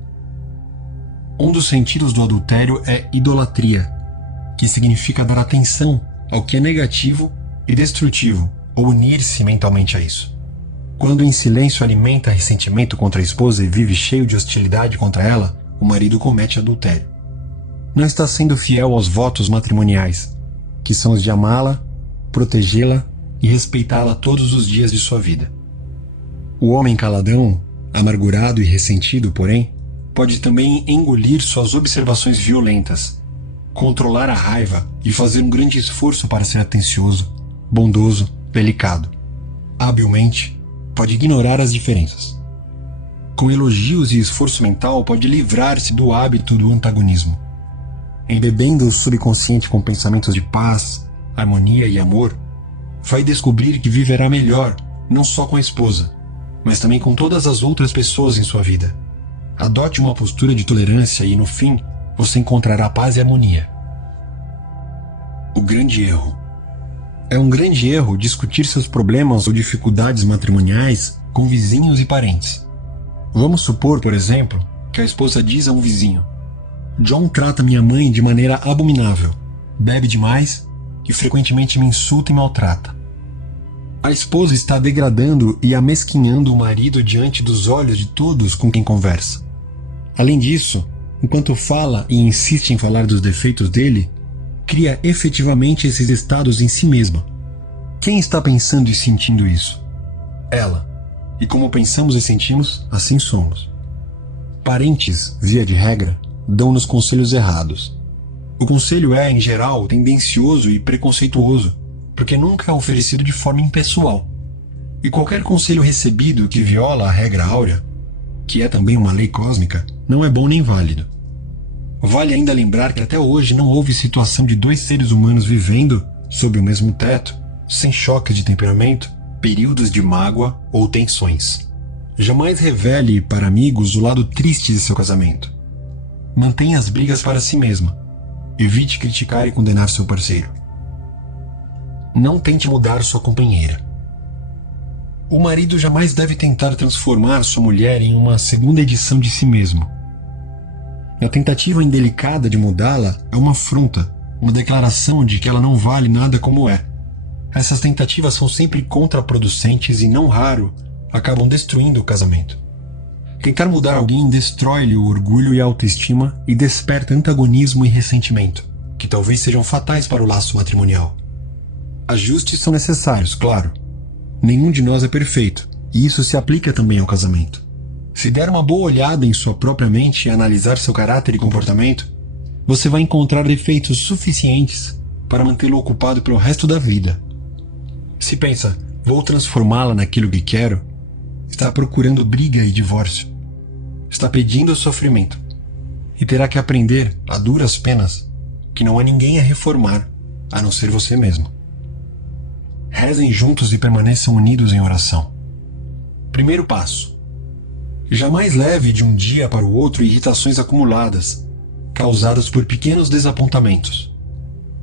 Um dos sentidos do adultério é idolatria, que significa dar atenção ao que é negativo e destrutivo, ou unir-se mentalmente a isso. Quando em silêncio alimenta ressentimento contra a esposa e vive cheio de hostilidade contra ela, o marido comete adultério. Não está sendo fiel aos votos matrimoniais, que são os de amá-la, protegê-la e respeitá-la todos os dias de sua vida. O homem caladão, amargurado e ressentido, porém, pode também engolir suas observações violentas, controlar a raiva e fazer um grande esforço para ser atencioso, bondoso, delicado. Habilmente, pode ignorar as diferenças. Com elogios e esforço mental, pode livrar-se do hábito do antagonismo. Embebendo o subconsciente com pensamentos de paz, harmonia e amor, vai descobrir que viverá melhor, não só com a esposa, mas também com todas as outras pessoas em sua vida. Adote uma postura de tolerância e, no fim, você encontrará paz e harmonia. O grande erro. É um grande erro discutir seus problemas ou dificuldades matrimoniais com vizinhos e parentes. Vamos supor, por exemplo, que a esposa diz a um vizinho: John trata minha mãe de maneira abominável, bebe demais e frequentemente me insulta e maltrata. A esposa está degradando e amesquinhando o marido diante dos olhos de todos com quem conversa. Além disso, enquanto fala e insiste em falar dos defeitos dele, cria efetivamente esses estados em si mesma. Quem está pensando e sentindo isso? Ela. E como pensamos e sentimos, assim somos. Parentes, via de regra, dão-nos conselhos errados. O conselho é, em geral, tendencioso e preconceituoso, porque nunca é oferecido de forma impessoal. E qualquer conselho recebido que viola a regra áurea, que é também uma lei cósmica, não é bom nem válido. Vale ainda lembrar que até hoje não houve situação de dois seres humanos vivendo sob o mesmo teto, sem choques de temperamento, períodos de mágoa ou tensões. Jamais revele para amigos o lado triste de seu casamento. Mantenha as brigas para si mesma. Evite criticar e condenar seu parceiro. Não tente mudar sua companheira. O marido jamais deve tentar transformar sua mulher em uma segunda edição de si mesmo. A tentativa indelicada de mudá-la é uma afronta, uma declaração de que ela não vale nada como é. Essas tentativas são sempre contraproducentes e, não raro, acabam destruindo o casamento. Tentar mudar alguém destrói-lhe o orgulho e a autoestima e desperta antagonismo e ressentimento, que talvez sejam fatais para o laço matrimonial. Ajustes são necessários, claro. Nenhum de nós é perfeito, e isso se aplica também ao casamento. Se der uma boa olhada em sua própria mente e analisar seu caráter e comportamento, você vai encontrar defeitos suficientes para mantê-lo ocupado pelo resto da vida. Se pensa, vou transformá-la naquilo que quero, está procurando briga e divórcio. Está pedindo sofrimento. E terá que aprender, a duras penas, que não há ninguém a reformar, a não ser você mesmo. Rezem juntos e permaneçam unidos em oração. Primeiro passo: jamais leve de um dia para o outro irritações acumuladas, causadas por pequenos desapontamentos.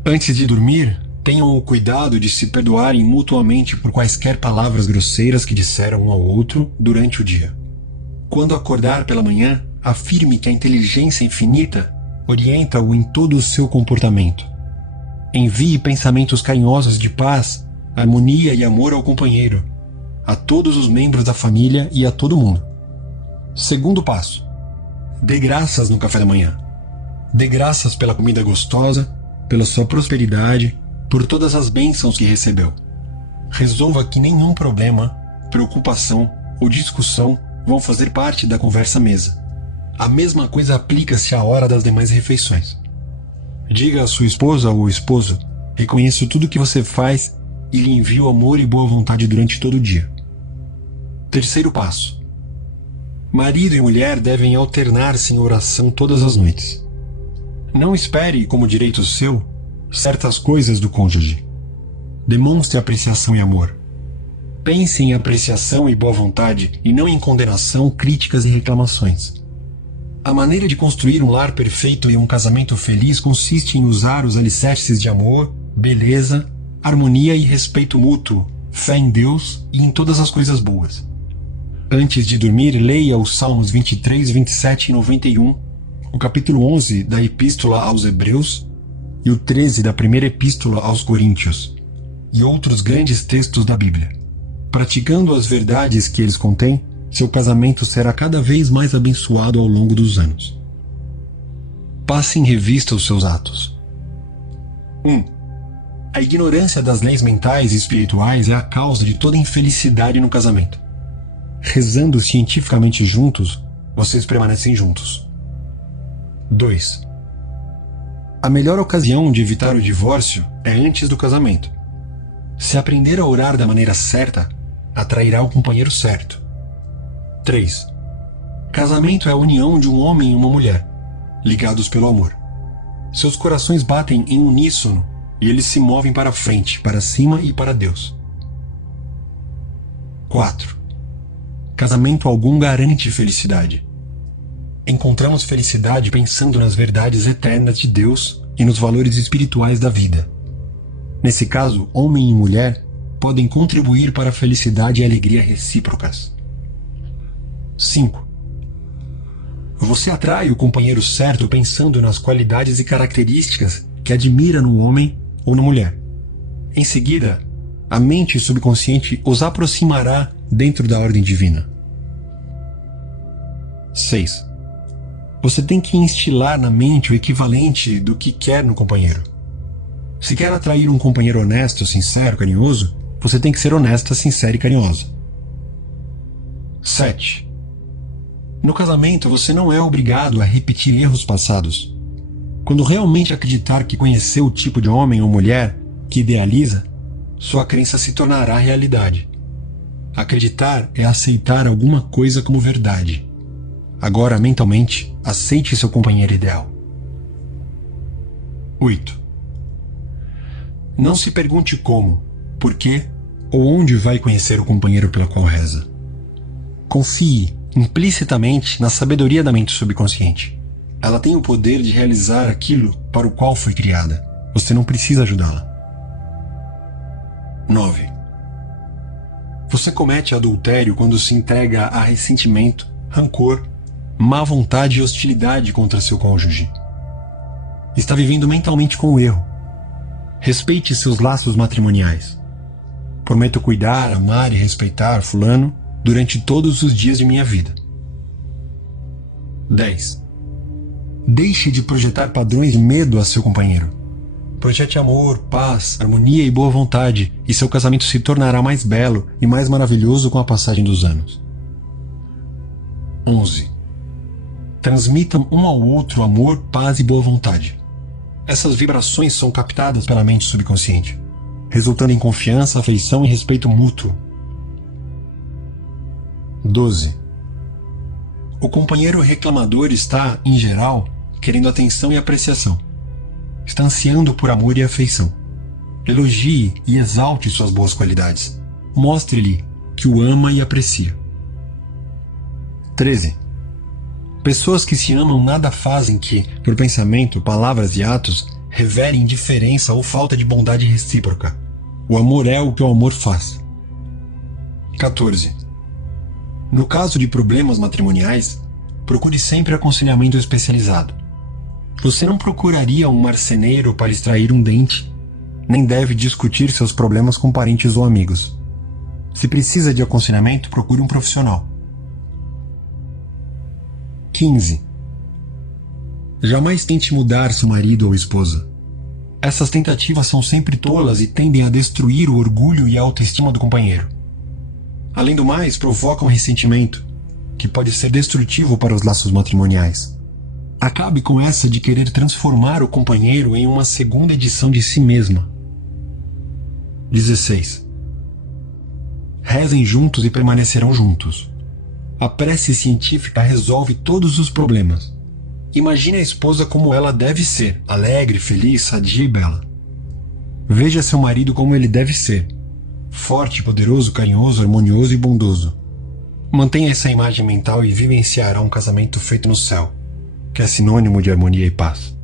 Antes de dormir, tenham o cuidado de se perdoarem mutuamente por quaisquer palavras grosseiras que disseram um ao outro durante o dia. Quando acordar pela manhã, afirme que a inteligência infinita orienta-o em todo o seu comportamento. Envie pensamentos carinhosos de paz, harmonia e amor ao companheiro, a todos os membros da família e a todo mundo. Segundo passo: dê graças no café da manhã. Dê graças pela comida gostosa, pela sua prosperidade, por todas as bênçãos que recebeu. Resolva que nenhum problema, preocupação ou discussão vão fazer parte da conversa à mesa. A mesma coisa aplica-se à hora das demais refeições. Diga à sua esposa ou esposo: reconheço tudo que você faz e lhe envio amor e boa vontade durante todo o dia. Terceiro passo: marido e mulher devem alternar-se em oração todas as noites. Não espere como direito seu certas coisas do cônjuge. Demonstre apreciação e amor. Pense em apreciação e boa vontade e não em condenação, críticas e reclamações. A maneira de construir um lar perfeito e um casamento feliz consiste em usar os alicerces de amor, beleza, harmonia e respeito mútuo, fé em Deus e em todas as coisas boas. Antes de dormir, leia os Salmos 23, 27 e 91, o capítulo 11 da Epístola aos Hebreus e o 13 da primeira Epístola aos Coríntios, e outros grandes textos da Bíblia. Praticando as verdades que eles contêm, seu casamento será cada vez mais abençoado ao longo dos anos. Passe em revista os seus atos. 1. A ignorância das leis mentais e espirituais é a causa de toda infelicidade no casamento. Rezando cientificamente juntos, vocês permanecem juntos. 2. A melhor ocasião de evitar o divórcio é antes do casamento. Se aprender a orar da maneira certa, atrairá o companheiro certo. 3. Casamento é a união de um homem e uma mulher, ligados pelo amor. Seus corações batem em uníssono e eles se movem para frente, para cima e para Deus. 4. Casamento algum garante felicidade. Encontramos felicidade pensando nas verdades eternas de Deus e nos valores espirituais da vida. Nesse caso, homem e mulher podem contribuir para a felicidade e alegria recíprocas. 5. Você atrai o companheiro certo pensando nas qualidades e características que admira no homem ou na mulher. Em seguida, a mente subconsciente os aproximará dentro da ordem divina. 6. Você tem que instilar na mente o equivalente do que quer no companheiro. Se quer atrair um companheiro honesto, sincero, carinhoso, você tem que ser honesta, sincera e carinhosa. 7. No casamento, você não é obrigado a repetir erros passados. Quando realmente acreditar que conheceu o tipo de homem ou mulher que idealiza, sua crença se tornará realidade. Acreditar é aceitar alguma coisa como verdade. Agora, mentalmente, aceite seu companheiro ideal. 8. Não se pergunte como, por quê ou onde vai conhecer o companheiro pela qual reza. Confie implicitamente na sabedoria da mente subconsciente. Ela tem o poder de realizar aquilo para o qual foi criada. Você não precisa ajudá-la. 9. Você comete adultério quando se entrega a ressentimento, rancor, má vontade e hostilidade contra seu cônjuge. Está vivendo mentalmente com o erro. Respeite seus laços matrimoniais. Prometo cuidar, amar e respeitar fulano durante todos os dias de minha vida. 10. Deixe de projetar padrões de medo a seu companheiro. Projete amor, paz, harmonia e boa vontade, e seu casamento se tornará mais belo e mais maravilhoso com a passagem dos anos. 11. Transmitam um ao outro amor, paz e boa vontade. Essas vibrações são captadas pela mente subconsciente, resultando em confiança, afeição e respeito mútuo. 12. O companheiro reclamador está, em geral, querendo atenção e apreciação. Está ansiando por amor e afeição. Elogie e exalte suas boas qualidades. Mostre-lhe que o ama e aprecia. 13. Pessoas que se amam nada fazem que, por pensamento, palavras e atos, revelem indiferença ou falta de bondade recíproca. O amor é o que o amor faz. 14. No caso de problemas matrimoniais, procure sempre aconselhamento especializado. Você não procuraria um marceneiro para extrair um dente, nem deve discutir seus problemas com parentes ou amigos. Se precisa de aconselhamento, procure um profissional. 15. Jamais tente mudar seu marido ou esposa. Essas tentativas são sempre tolas e tendem a destruir o orgulho e a autoestima do companheiro. Além do mais, provocam ressentimento, que pode ser destrutivo para os laços matrimoniais. Acabe com essa de querer transformar o companheiro em uma segunda edição de si mesma. 16. Rezem juntos e permanecerão juntos. A prece científica resolve todos os problemas. Imagine a esposa como ela deve ser, alegre, feliz, sadia e bela. Veja seu marido como ele deve ser, forte, poderoso, carinhoso, harmonioso e bondoso. Mantenha essa imagem mental e vivenciará um casamento feito no céu, que é sinônimo de harmonia e paz.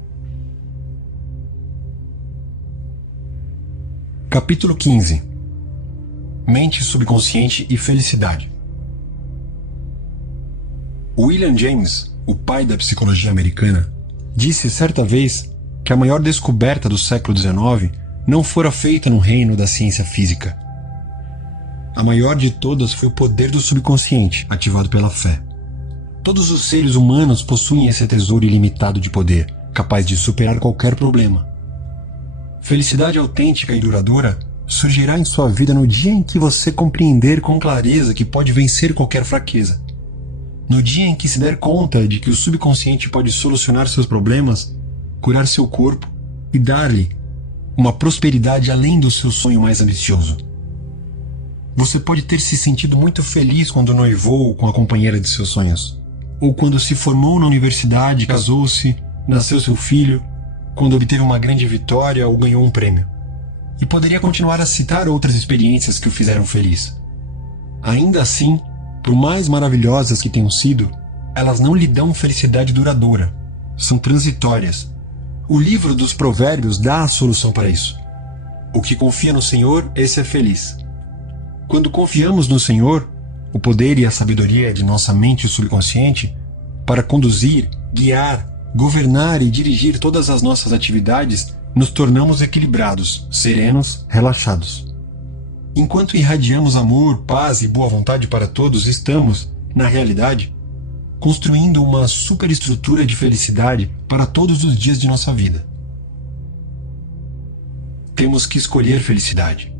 Capítulo 15. Mente subconsciente e felicidade. William James, o pai da psicologia americana, disse certa vez que a maior descoberta do século XIX não fora feita no reino da ciência física. A maior de todas foi o poder do subconsciente, ativado pela fé. Todos os seres humanos possuem esse tesouro ilimitado de poder, capaz de superar qualquer problema. Felicidade autêntica e duradoura surgirá em sua vida no dia em que você compreender com clareza que pode vencer qualquer fraqueza. No dia em que se der conta de que o subconsciente pode solucionar seus problemas, curar seu corpo e dar-lhe uma prosperidade além do seu sonho mais ambicioso. Você pode ter se sentido muito feliz quando noivou com a companheira de seus sonhos, ou quando se formou na universidade, casou-se, nasceu seu filho, quando obteve uma grande vitória ou ganhou um prêmio. E poderia continuar a citar outras experiências que o fizeram feliz. Ainda assim, por mais maravilhosas que tenham sido, elas não lhe dão felicidade duradoura. São transitórias. O livro dos Provérbios dá a solução para isso. O que confia no Senhor, esse é feliz. Quando confiamos no Senhor, o poder e a sabedoria de nossa mente subconsciente, para conduzir, guiar, governar e dirigir todas as nossas atividades, nos tornamos equilibrados, serenos, relaxados. Enquanto irradiamos amor, paz e boa vontade para todos, estamos, na realidade, construindo uma superestrutura de felicidade para todos os dias de nossa vida. Temos que escolher felicidade.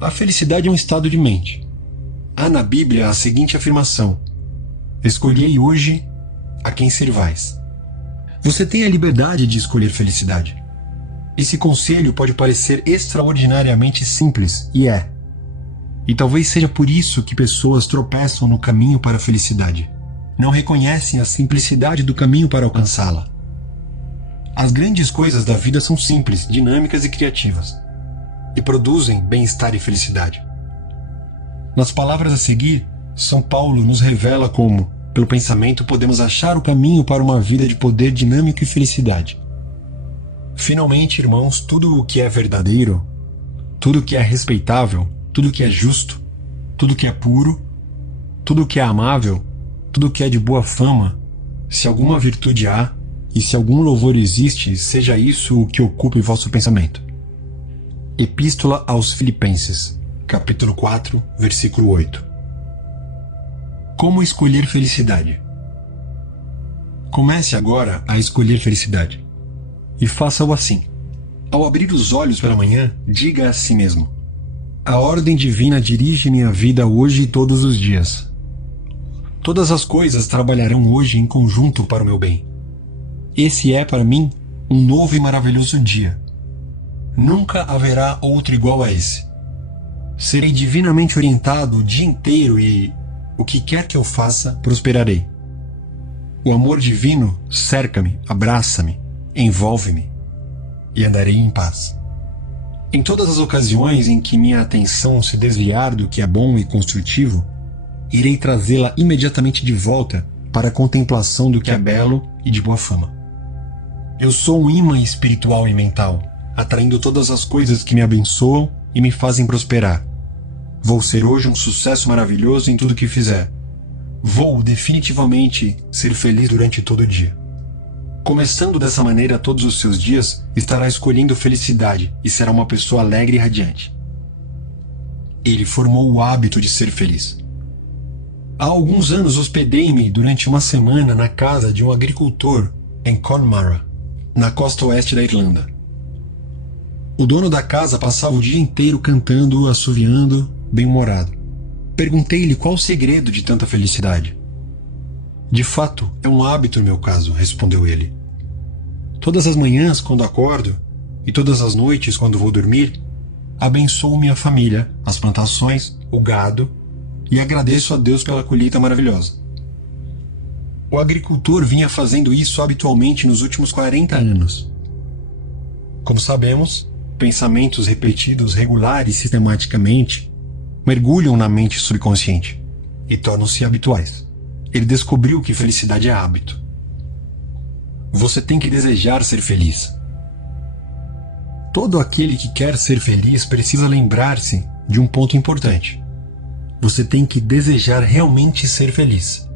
A felicidade é um estado de mente. Há na Bíblia a seguinte afirmação: escolhei hoje a quem servais. Você tem a liberdade de escolher felicidade. Esse conselho pode parecer extraordinariamente simples, e é. E talvez seja por isso que pessoas tropeçam no caminho para a felicidade. Não reconhecem a simplicidade do caminho para alcançá-la. As grandes coisas da vida são simples, dinâmicas e criativas, e produzem bem-estar e felicidade. Nas palavras a seguir, São Paulo nos revela como, pelo pensamento, podemos achar o caminho para uma vida de poder dinâmico e felicidade. Finalmente, irmãos, tudo o que é verdadeiro, tudo o que é respeitável, tudo o que é justo, tudo o que é puro, tudo o que é amável, tudo o que é de boa fama, se alguma virtude há, e se algum louvor existe, seja isso o que ocupe vosso pensamento. Epístola aos Filipenses, capítulo 4, versículo 8. Como escolher felicidade? Comece agora a escolher felicidade. E faça-o assim. Ao abrir os olhos pela manhã, diga a si mesmo: a ordem divina dirige minha vida hoje e todos os dias. Todas as coisas trabalharão hoje em conjunto para o meu bem. Esse é para mim um novo e maravilhoso dia. Nunca haverá outro igual a esse. Serei divinamente orientado o dia inteiro e, o que quer que eu faça, prosperarei. O amor divino cerca-me, abraça-me, envolve-me, e andarei em paz. Em todas as ocasiões em que minha atenção se desviar do que é bom e construtivo, irei trazê-la imediatamente de volta para a contemplação do que é belo e de boa fama. Eu sou um imã espiritual e mental, atraindo todas as coisas que me abençoam e me fazem prosperar. Vou ser hoje um sucesso maravilhoso em tudo que fizer. Vou definitivamente ser feliz durante todo o dia. Começando dessa maneira todos os seus dias, estará escolhendo felicidade e será uma pessoa alegre e radiante. Ele formou o hábito de ser feliz. Há alguns anos hospedei-me durante uma semana na casa de um agricultor em Connemara, na costa oeste da Irlanda. O dono da casa passava o dia inteiro cantando, assoviando, bem-humorado. Perguntei-lhe qual o segredo de tanta felicidade. De fato, é um hábito no meu caso, respondeu ele. Todas as manhãs, quando acordo, e todas as noites, quando vou dormir, abençoo minha família, as plantações, o gado, e agradeço a Deus pela colheita maravilhosa. O agricultor vinha fazendo isso habitualmente nos últimos 40 anos. Como sabemos, pensamentos repetidos regular e sistematicamente mergulham na mente subconsciente e tornam-se habituais. Ele descobriu que felicidade é hábito. Você tem que desejar ser feliz. Todo aquele que quer ser feliz precisa lembrar-se de um ponto importante. Você tem que desejar realmente ser feliz.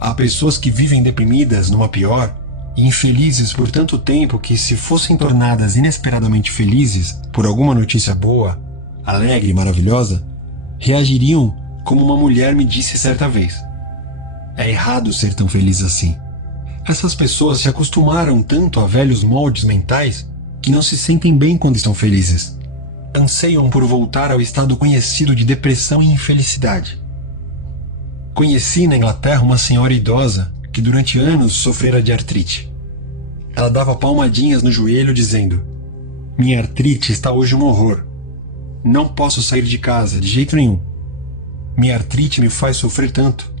Há pessoas que vivem deprimidas numa pior e infelizes por tanto tempo que, se fossem tornadas inesperadamente felizes por alguma notícia boa, alegre e maravilhosa, reagiriam como uma mulher me disse certa vez. É errado ser tão feliz assim. Essas pessoas se acostumaram tanto a velhos moldes mentais que não se sentem bem quando estão felizes. Anseiam por voltar ao estado conhecido de depressão e infelicidade. Conheci na Inglaterra uma senhora idosa que durante anos sofrera de artrite. Ela dava palmadinhas no joelho dizendo: "Minha artrite está hoje um horror. Não posso sair de casa de jeito nenhum. Minha artrite me faz sofrer tanto."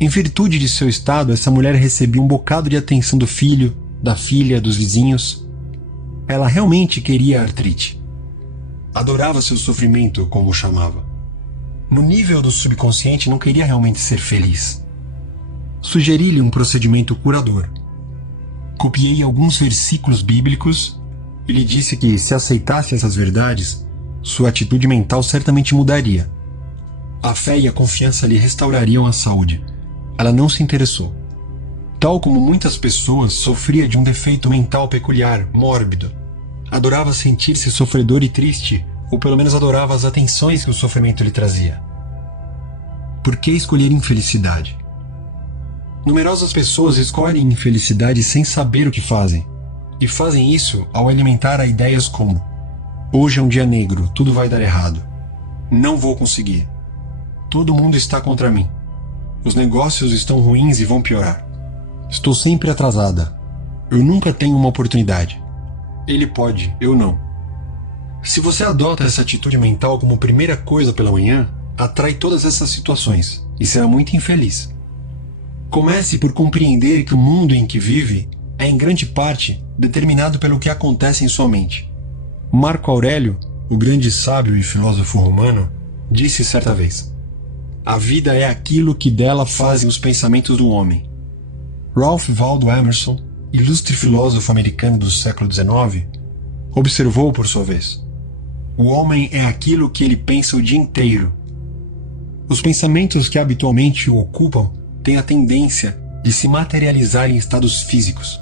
Em virtude de seu estado, essa mulher recebia um bocado de atenção do filho, da filha, dos vizinhos. Ela realmente queria a artrite. Adorava seu sofrimento, como o chamava. No nível do subconsciente, não queria realmente ser feliz. Sugeri-lhe um procedimento curador. Copiei alguns versículos bíblicos e lhe disse que, se aceitasse essas verdades, sua atitude mental certamente mudaria. A fé e a confiança lhe restaurariam a saúde. Ela não se interessou. Tal como muitas pessoas, sofria de um defeito mental peculiar, mórbido. Adorava sentir-se sofredor e triste, ou pelo menos adorava as atenções que o sofrimento lhe trazia. Por que escolher infelicidade? Numerosas pessoas escolhem infelicidade sem saber o que fazem, e fazem isso ao alimentar a ideias como: hoje é um dia negro, tudo vai dar errado. Não vou conseguir. Todo mundo está contra mim. Os negócios estão ruins e vão piorar. Estou sempre atrasada. Eu nunca tenho uma oportunidade. Ele pode, eu não. Se você adota essa atitude mental como primeira coisa pela manhã, atrai todas essas situações e será muito infeliz. Comece por compreender que o mundo em que vive é em grande parte determinado pelo que acontece em sua mente. Marco Aurélio, o grande sábio e filósofo romano, disse certa vez: "A vida é aquilo que dela fazem os pensamentos do homem." Ralph Waldo Emerson, ilustre filósofo americano do século XIX, observou por sua vez: "O homem é aquilo que ele pensa o dia inteiro." Os pensamentos que habitualmente o ocupam têm a tendência de se materializar em estados físicos.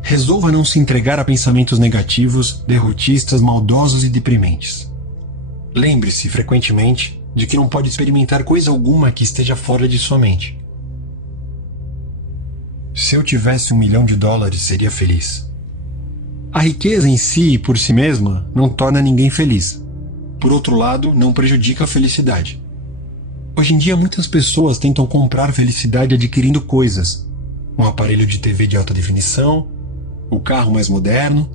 Resolva não se entregar a pensamentos negativos, derrotistas, maldosos e deprimentes. Lembre-se frequentemente de que não pode experimentar coisa alguma que esteja fora de sua mente. Se eu tivesse $1 milhão, seria feliz. A riqueza em si, por si mesma, não torna ninguém feliz. Por outro lado, não prejudica a felicidade. Hoje em dia, muitas pessoas tentam comprar felicidade adquirindo coisas: um aparelho de TV de alta definição, o carro mais moderno,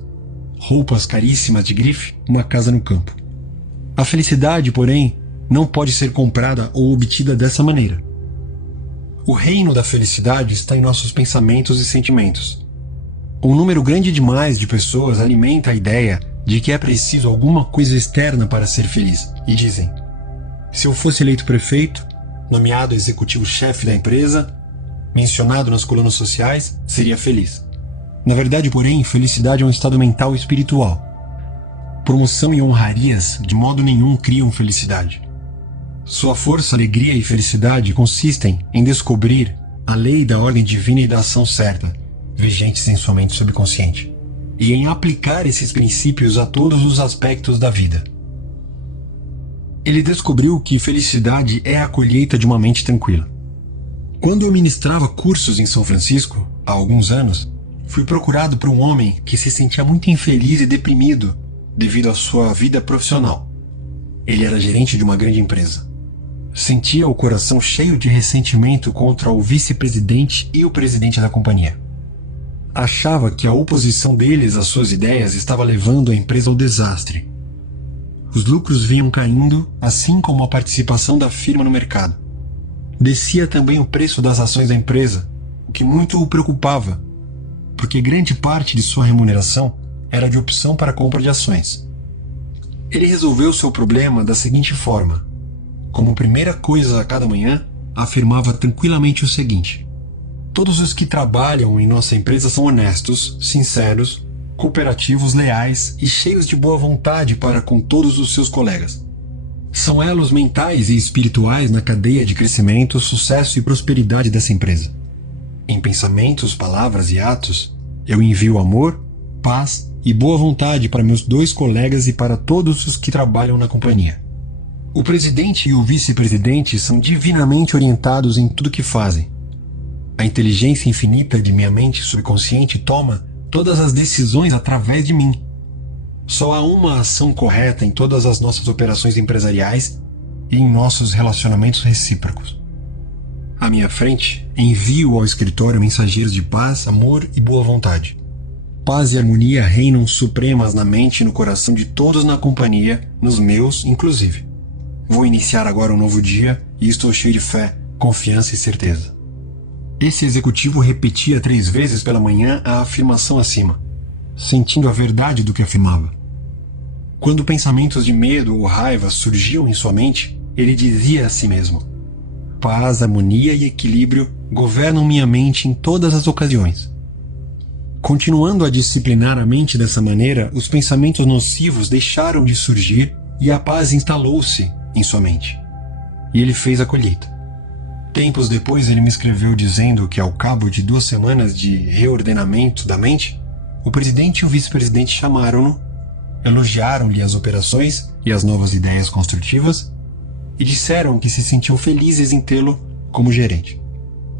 roupas caríssimas de grife, uma casa no campo. A felicidade, porém, não pode ser comprada ou obtida dessa maneira. O reino da felicidade está em nossos pensamentos e sentimentos. Um número grande demais de pessoas alimenta a ideia de que é preciso alguma coisa externa para ser feliz, e dizem: se eu fosse eleito prefeito, nomeado executivo-chefe da empresa, mencionado nas colunas sociais, seria feliz. Na verdade, porém, felicidade é um estado mental e espiritual. Promoção e honrarias de modo nenhum criam felicidade. Sua força, alegria e felicidade consistem em descobrir a lei da ordem divina e da ação certa, vigentes em sua mente subconsciente, e em aplicar esses princípios a todos os aspectos da vida. Ele descobriu que felicidade é a colheita de uma mente tranquila. Quando eu ministrava cursos em São Francisco, há alguns anos, fui procurado por um homem que se sentia muito infeliz e deprimido devido à sua vida profissional. Ele era gerente de uma grande empresa. Sentia o coração cheio de ressentimento contra o vice-presidente e o presidente da companhia. Achava que a oposição deles às suas ideias estava levando a empresa ao desastre. Os lucros vinham caindo, assim como a participação da firma no mercado. Descia também o preço das ações da empresa, o que muito o preocupava, porque grande parte de sua remuneração era de opção para a compra de ações. Ele resolveu seu problema da seguinte forma: como primeira coisa a cada manhã, afirmava tranquilamente o seguinte: todos os que trabalham em nossa empresa são honestos, sinceros, cooperativos, leais e cheios de boa vontade para com todos os seus colegas. São elos mentais e espirituais na cadeia de crescimento, sucesso e prosperidade dessa empresa. Em pensamentos, palavras e atos, eu envio amor, paz e boa vontade para meus 2 colegas e para todos os que trabalham na companhia. O presidente e o vice-presidente são divinamente orientados em tudo que fazem. A inteligência infinita de minha mente subconsciente toma todas as decisões através de mim. Só há uma ação correta em todas as nossas operações empresariais e em nossos relacionamentos recíprocos. À minha frente, envio ao escritório mensageiros de paz, amor e boa vontade. Paz e harmonia reinam supremas na mente e no coração de todos na companhia, nos meus, inclusive. Vou iniciar agora um novo dia e estou cheio de fé, confiança e certeza. Esse executivo repetia 3 vezes pela manhã a afirmação acima, sentindo a verdade do que afirmava. Quando pensamentos de medo ou raiva surgiam em sua mente, ele dizia a si mesmo: paz, harmonia e equilíbrio governam minha mente em todas as ocasiões. Continuando a disciplinar a mente dessa maneira, os pensamentos nocivos deixaram de surgir e a paz instalou-se em sua mente. E ele fez a colheita. Tempos depois ele me escreveu dizendo que ao cabo de 2 semanas de reordenamento da mente, o presidente e o vice-presidente chamaram-no, elogiaram-lhe as operações e as novas ideias construtivas e disseram que se sentiam felizes em tê-lo como gerente.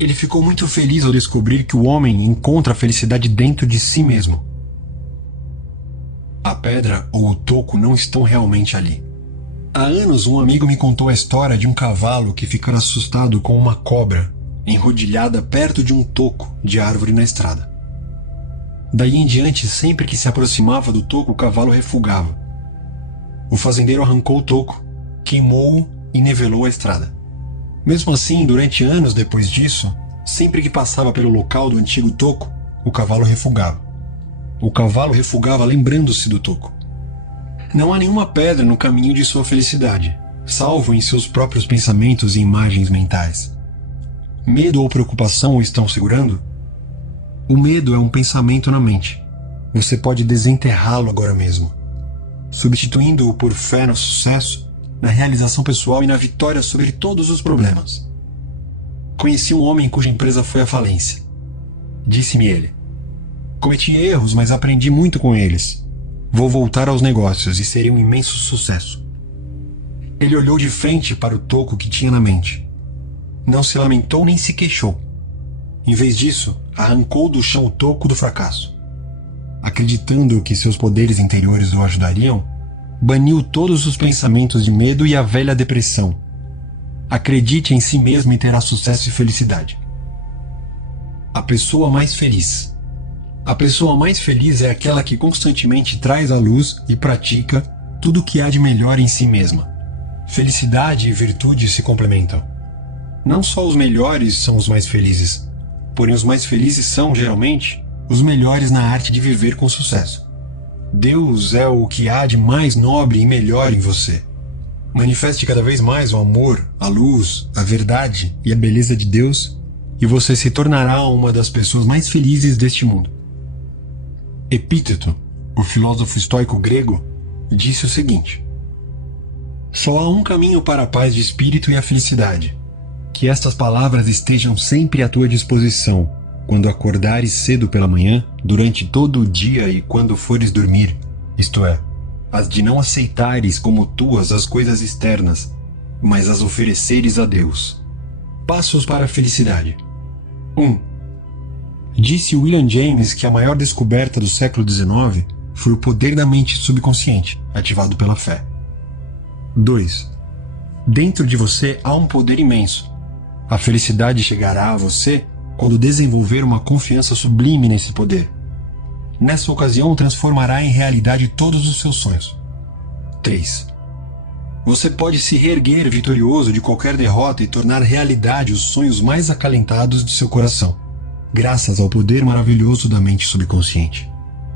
Ele ficou muito feliz ao descobrir que o homem encontra a felicidade dentro de si mesmo. A pedra ou o toco não estão realmente ali. Há anos um amigo me contou a história de um cavalo que ficara assustado com uma cobra enrodilhada perto de um toco de árvore na estrada. Daí em diante, sempre que se aproximava do toco, o cavalo refugava. O fazendeiro arrancou o toco, queimou-o e nivelou a estrada. Mesmo assim, durante anos depois disso, sempre que passava pelo local do antigo toco, o cavalo refugava. O cavalo refugava lembrando-se do toco. Não há nenhuma pedra no caminho de sua felicidade, salvo em seus próprios pensamentos e imagens mentais. Medo ou preocupação o estão segurando? O medo é um pensamento na mente. Você pode desenterrá-lo agora mesmo, substituindo-o por fé no sucesso, na realização pessoal e na vitória sobre todos os problemas. Conheci um homem cuja empresa foi à falência. Disse-me ele: cometi erros, mas aprendi muito com eles. Vou voltar aos negócios e serei um imenso sucesso. Ele olhou de frente para o toco que tinha na mente. Não se lamentou nem se queixou. Em vez disso, arrancou do chão o toco do fracasso. Acreditando que seus poderes interiores o ajudariam, baniu todos os pensamentos de medo e a velha depressão. Acredite em si mesmo e terá sucesso e felicidade. A pessoa mais feliz. A pessoa mais feliz é aquela que constantemente traz à luz e pratica tudo o que há de melhor em si mesma. Felicidade e virtude se complementam. Não só os melhores são os mais felizes, porém os mais felizes são, geralmente, os melhores na arte de viver com sucesso. Deus é o que há de mais nobre e melhor em você. Manifeste cada vez mais o amor, a luz, a verdade e a beleza de Deus, e você se tornará uma das pessoas mais felizes deste mundo. Epíteto, o filósofo estoico grego, disse o seguinte: só há um caminho para a paz de espírito e a felicidade. Que estas palavras estejam sempre à tua disposição, quando acordares cedo pela manhã, durante todo o dia e quando fores dormir, isto é, as de não aceitares como tuas as coisas externas, mas as ofereceres a Deus. Passos para a felicidade. 1. Disse William James que a maior descoberta do século XIX foi o poder da mente subconsciente, ativado pela fé. 2. Dentro de você há um poder imenso. A felicidade chegará a você quando desenvolver uma confiança sublime nesse poder. Nessa ocasião, transformará em realidade todos os seus sonhos. 3. Você pode se reerguer vitorioso de qualquer derrota e tornar realidade os sonhos mais acalentados de seu coração, graças ao poder maravilhoso da mente subconsciente.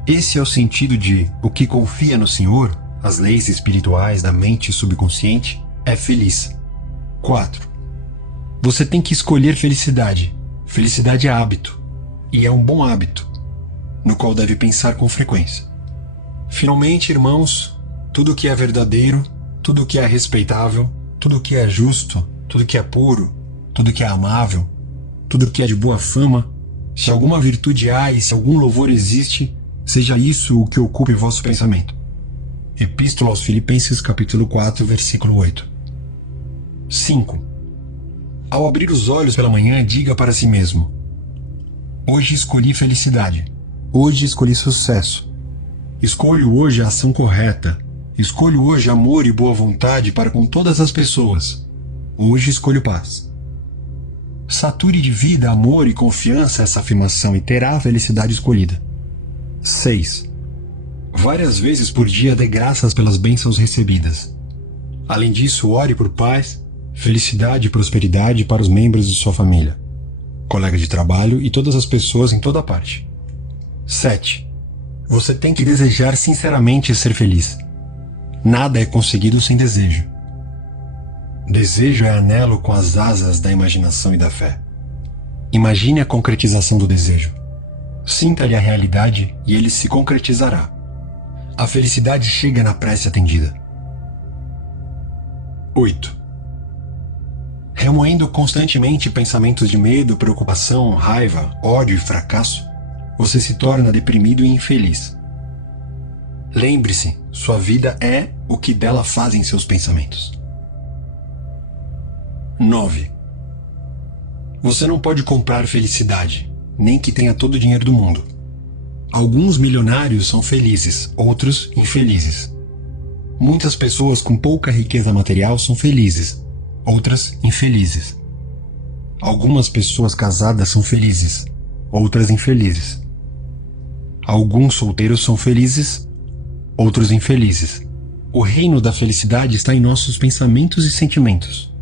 Esse é o sentido de o que confia no Senhor, as leis espirituais da mente subconsciente, é feliz. 4. Você tem que escolher felicidade. Felicidade é hábito, e é um bom hábito, no qual deve pensar com frequência. Finalmente, irmãos, tudo que é verdadeiro, tudo que é respeitável, tudo que é justo, tudo que é puro, tudo que é amável, tudo que é de boa fama, se alguma virtude há e se algum louvor existe, seja isso o que ocupe vosso pensamento. Epístola aos Filipenses, capítulo 4, versículo 8. 5. Ao abrir os olhos pela manhã, diga para si mesmo: hoje escolhi felicidade. Hoje escolhi sucesso. Escolho hoje a ação correta. Escolho hoje amor e boa vontade para com todas as pessoas. Hoje escolho paz. Sature de vida, amor e confiança essa afirmação e terá a felicidade escolhida. 6. Várias vezes por dia dê graças pelas bênçãos recebidas. Além disso, ore por paz, felicidade e prosperidade para os membros de sua família, colega de trabalho e todas as pessoas em toda parte. 7. Você tem que desejar sinceramente ser feliz. Nada é conseguido sem desejo. Desejo é anelo com as asas da imaginação e da fé. Imagine a concretização do desejo. Sinta-lhe a realidade e ele se concretizará. A felicidade chega na prece atendida. 8. Remoendo constantemente pensamentos de medo, preocupação, raiva, ódio e fracasso, você se torna deprimido e infeliz. Lembre-se, sua vida é o que dela fazem seus pensamentos. 9. Você não pode comprar felicidade, nem que tenha todo o dinheiro do mundo. Alguns milionários são felizes, outros infelizes. Muitas pessoas com pouca riqueza material são felizes, outras infelizes. Algumas pessoas casadas são felizes, outras infelizes. Alguns solteiros são felizes, outros infelizes. O reino da felicidade está em nossos pensamentos e sentimentos.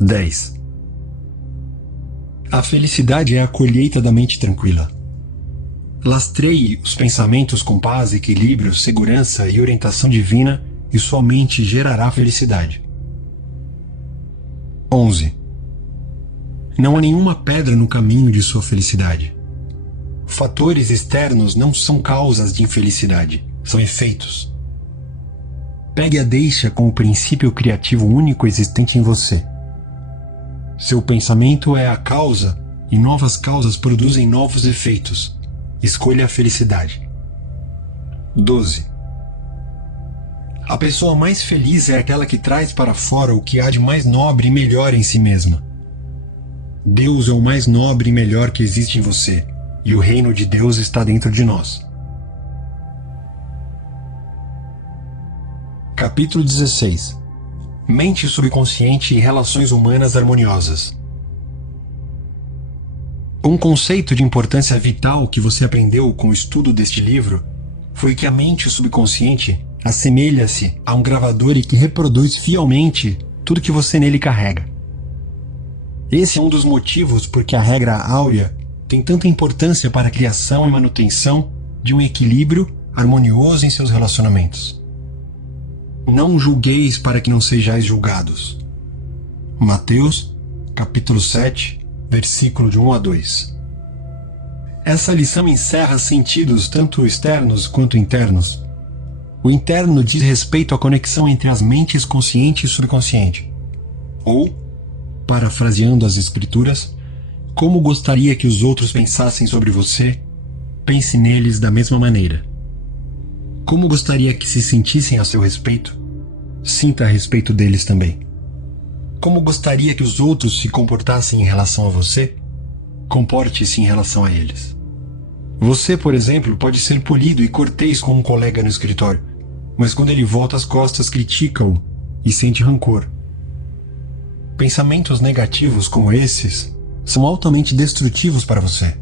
10. A felicidade é a colheita da mente tranquila. Lastreie os pensamentos com paz, equilíbrio, segurança e orientação divina e sua mente gerará felicidade. 11. Não há nenhuma pedra no caminho de sua felicidade. Fatores externos não são causas de infelicidade, são efeitos. Pegue a deixa com o princípio criativo único existente em você. Seu pensamento é a causa e novas causas produzem novos efeitos. Escolha a felicidade. 12. A pessoa mais feliz é aquela que traz para fora o que há de mais nobre e melhor em si mesma. Deus é o mais nobre e melhor que existe em você, e o reino de Deus está dentro de nós. Capítulo 16. Mente subconsciente e relações humanas harmoniosas. Um conceito de importância vital que você aprendeu com o estudo deste livro foi que a mente subconsciente assemelha-se a um gravador e que reproduz fielmente tudo que você nele carrega. Esse é um dos motivos por que a regra áurea tem tanta importância para a criação e manutenção de um equilíbrio harmonioso em seus relacionamentos. Não julgueis para que não sejais julgados. Mateus, capítulo 7, versículo de 1 a 2. Essa lição encerra sentidos tanto externos quanto internos. O interno diz respeito à conexão entre as mentes consciente e subconsciente. Ou, parafraseando as escrituras, como gostaria que os outros pensassem sobre você, pense neles da mesma maneira. Como gostaria que se sentissem a seu respeito, sinta a respeito deles também. Como gostaria que os outros se comportassem em relação a você, comporte-se em relação a eles. Você, por exemplo, pode ser polido e cortês com um colega no escritório, mas quando ele volta as costas, critica-o e sente rancor. Pensamentos negativos como esses são altamente destrutivos para você.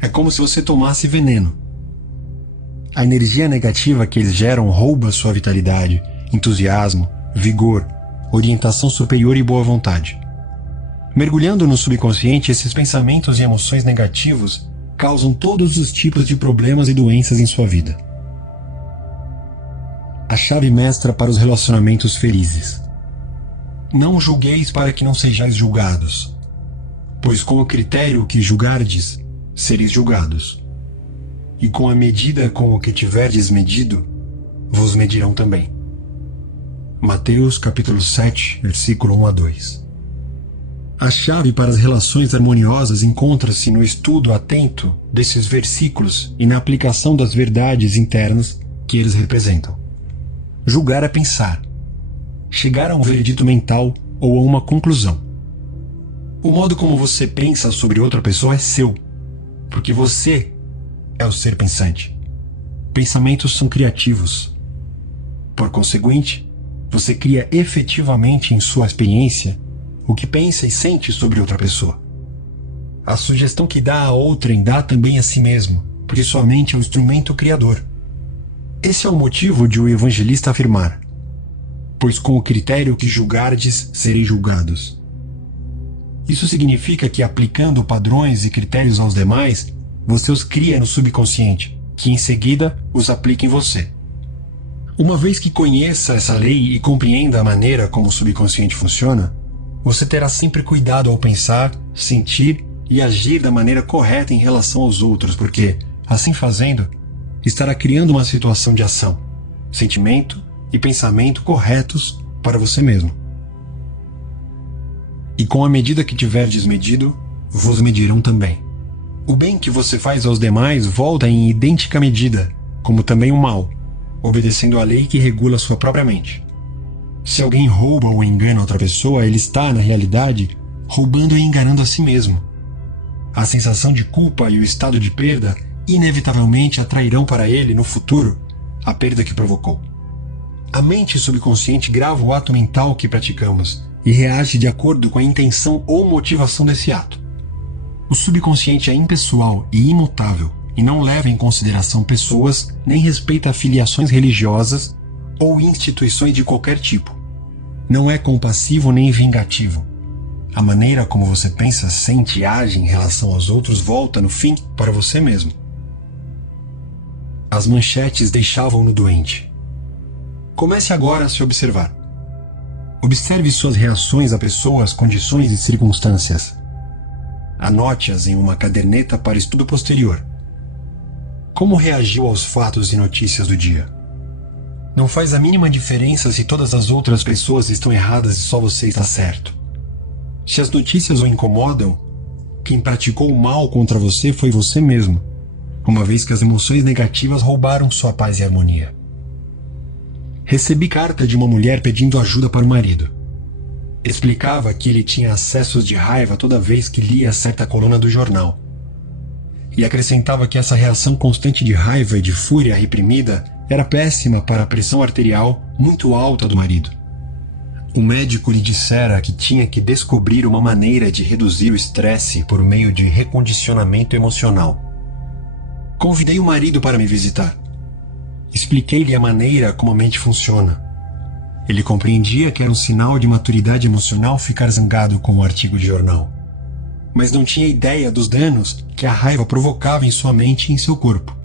É como se você tomasse veneno. A energia negativa que eles geram rouba sua vitalidade, entusiasmo, vigor, orientação superior e boa vontade. Mergulhando no subconsciente, esses pensamentos e emoções negativos causam todos os tipos de problemas e doenças em sua vida. A chave mestra para os relacionamentos felizes. Não julgueis para que não sejais julgados, pois com o critério que julgardes, sereis julgados. E com a medida com o que tiverdes medido, vos medirão também. Mateus capítulo 7, versículo 1 a 2. A chave para as relações harmoniosas encontra-se no estudo atento desses versículos e na aplicação das verdades internas que eles representam. Julgar é pensar, chegar a um veredito mental ou a uma conclusão. O modo como você pensa sobre outra pessoa é seu, porque você é o ser pensante. Pensamentos são criativos. Por conseguinte, você cria efetivamente em sua experiência o que pensa e sente sobre outra pessoa. A sugestão que dá a outrem dá também a si mesmo, porque sua mente é o instrumento criador. Esse é o motivo de o evangelista afirmar: pois com o critério que julgardes, sereis julgados. Isso significa que, aplicando padrões e critérios aos demais, você os cria no subconsciente, que em seguida os aplica em você. Uma vez que conheça essa lei e compreenda a maneira como o subconsciente funciona, você terá sempre cuidado ao pensar, sentir e agir da maneira correta em relação aos outros, porque, assim fazendo, estará criando uma situação de ação, sentimento e pensamento corretos para você mesmo. E com a medida que tiverdes medido, vos medirão também. O bem que você faz aos demais volta em idêntica medida, como também o mal, obedecendo à lei que regula sua própria mente. Se alguém rouba ou engana outra pessoa, ele está, na realidade, roubando e enganando a si mesmo. A sensação de culpa e o estado de perda inevitavelmente atrairão para ele, no futuro, a perda que provocou. A mente subconsciente grava o ato mental que praticamos e reage de acordo com a intenção ou motivação desse ato. O subconsciente é impessoal e imutável e não leva em consideração pessoas nem respeita afiliações religiosas ou instituições de qualquer tipo. Não é compassivo nem vingativo. A maneira como você pensa, sente e age em relação aos outros volta, no fim, para você mesmo. As manchetes deixavam-no doente. Comece agora a se observar. Observe suas reações a pessoas, condições e circunstâncias. Anote-as em uma caderneta para estudo posterior. Como reagiu aos fatos e notícias do dia? Não faz a mínima diferença se todas as outras pessoas estão erradas e só você está certo. Se as notícias o incomodam, quem praticou o mal contra você foi você mesmo, uma vez que as emoções negativas roubaram sua paz e harmonia. Recebi carta de uma mulher pedindo ajuda para o marido. Explicava que ele tinha acessos de raiva toda vez que lia certa coluna do jornal. E acrescentava que essa reação constante de raiva e de fúria reprimida era péssima para a pressão arterial muito alta do marido. O médico lhe dissera que tinha que descobrir uma maneira de reduzir o estresse por meio de recondicionamento emocional. Convidei o marido para me visitar. Expliquei-lhe a maneira como a mente funciona. Ele compreendia que era um sinal de maturidade emocional ficar zangado com o artigo de jornal, mas não tinha ideia dos danos que a raiva provocava em sua mente e em seu corpo.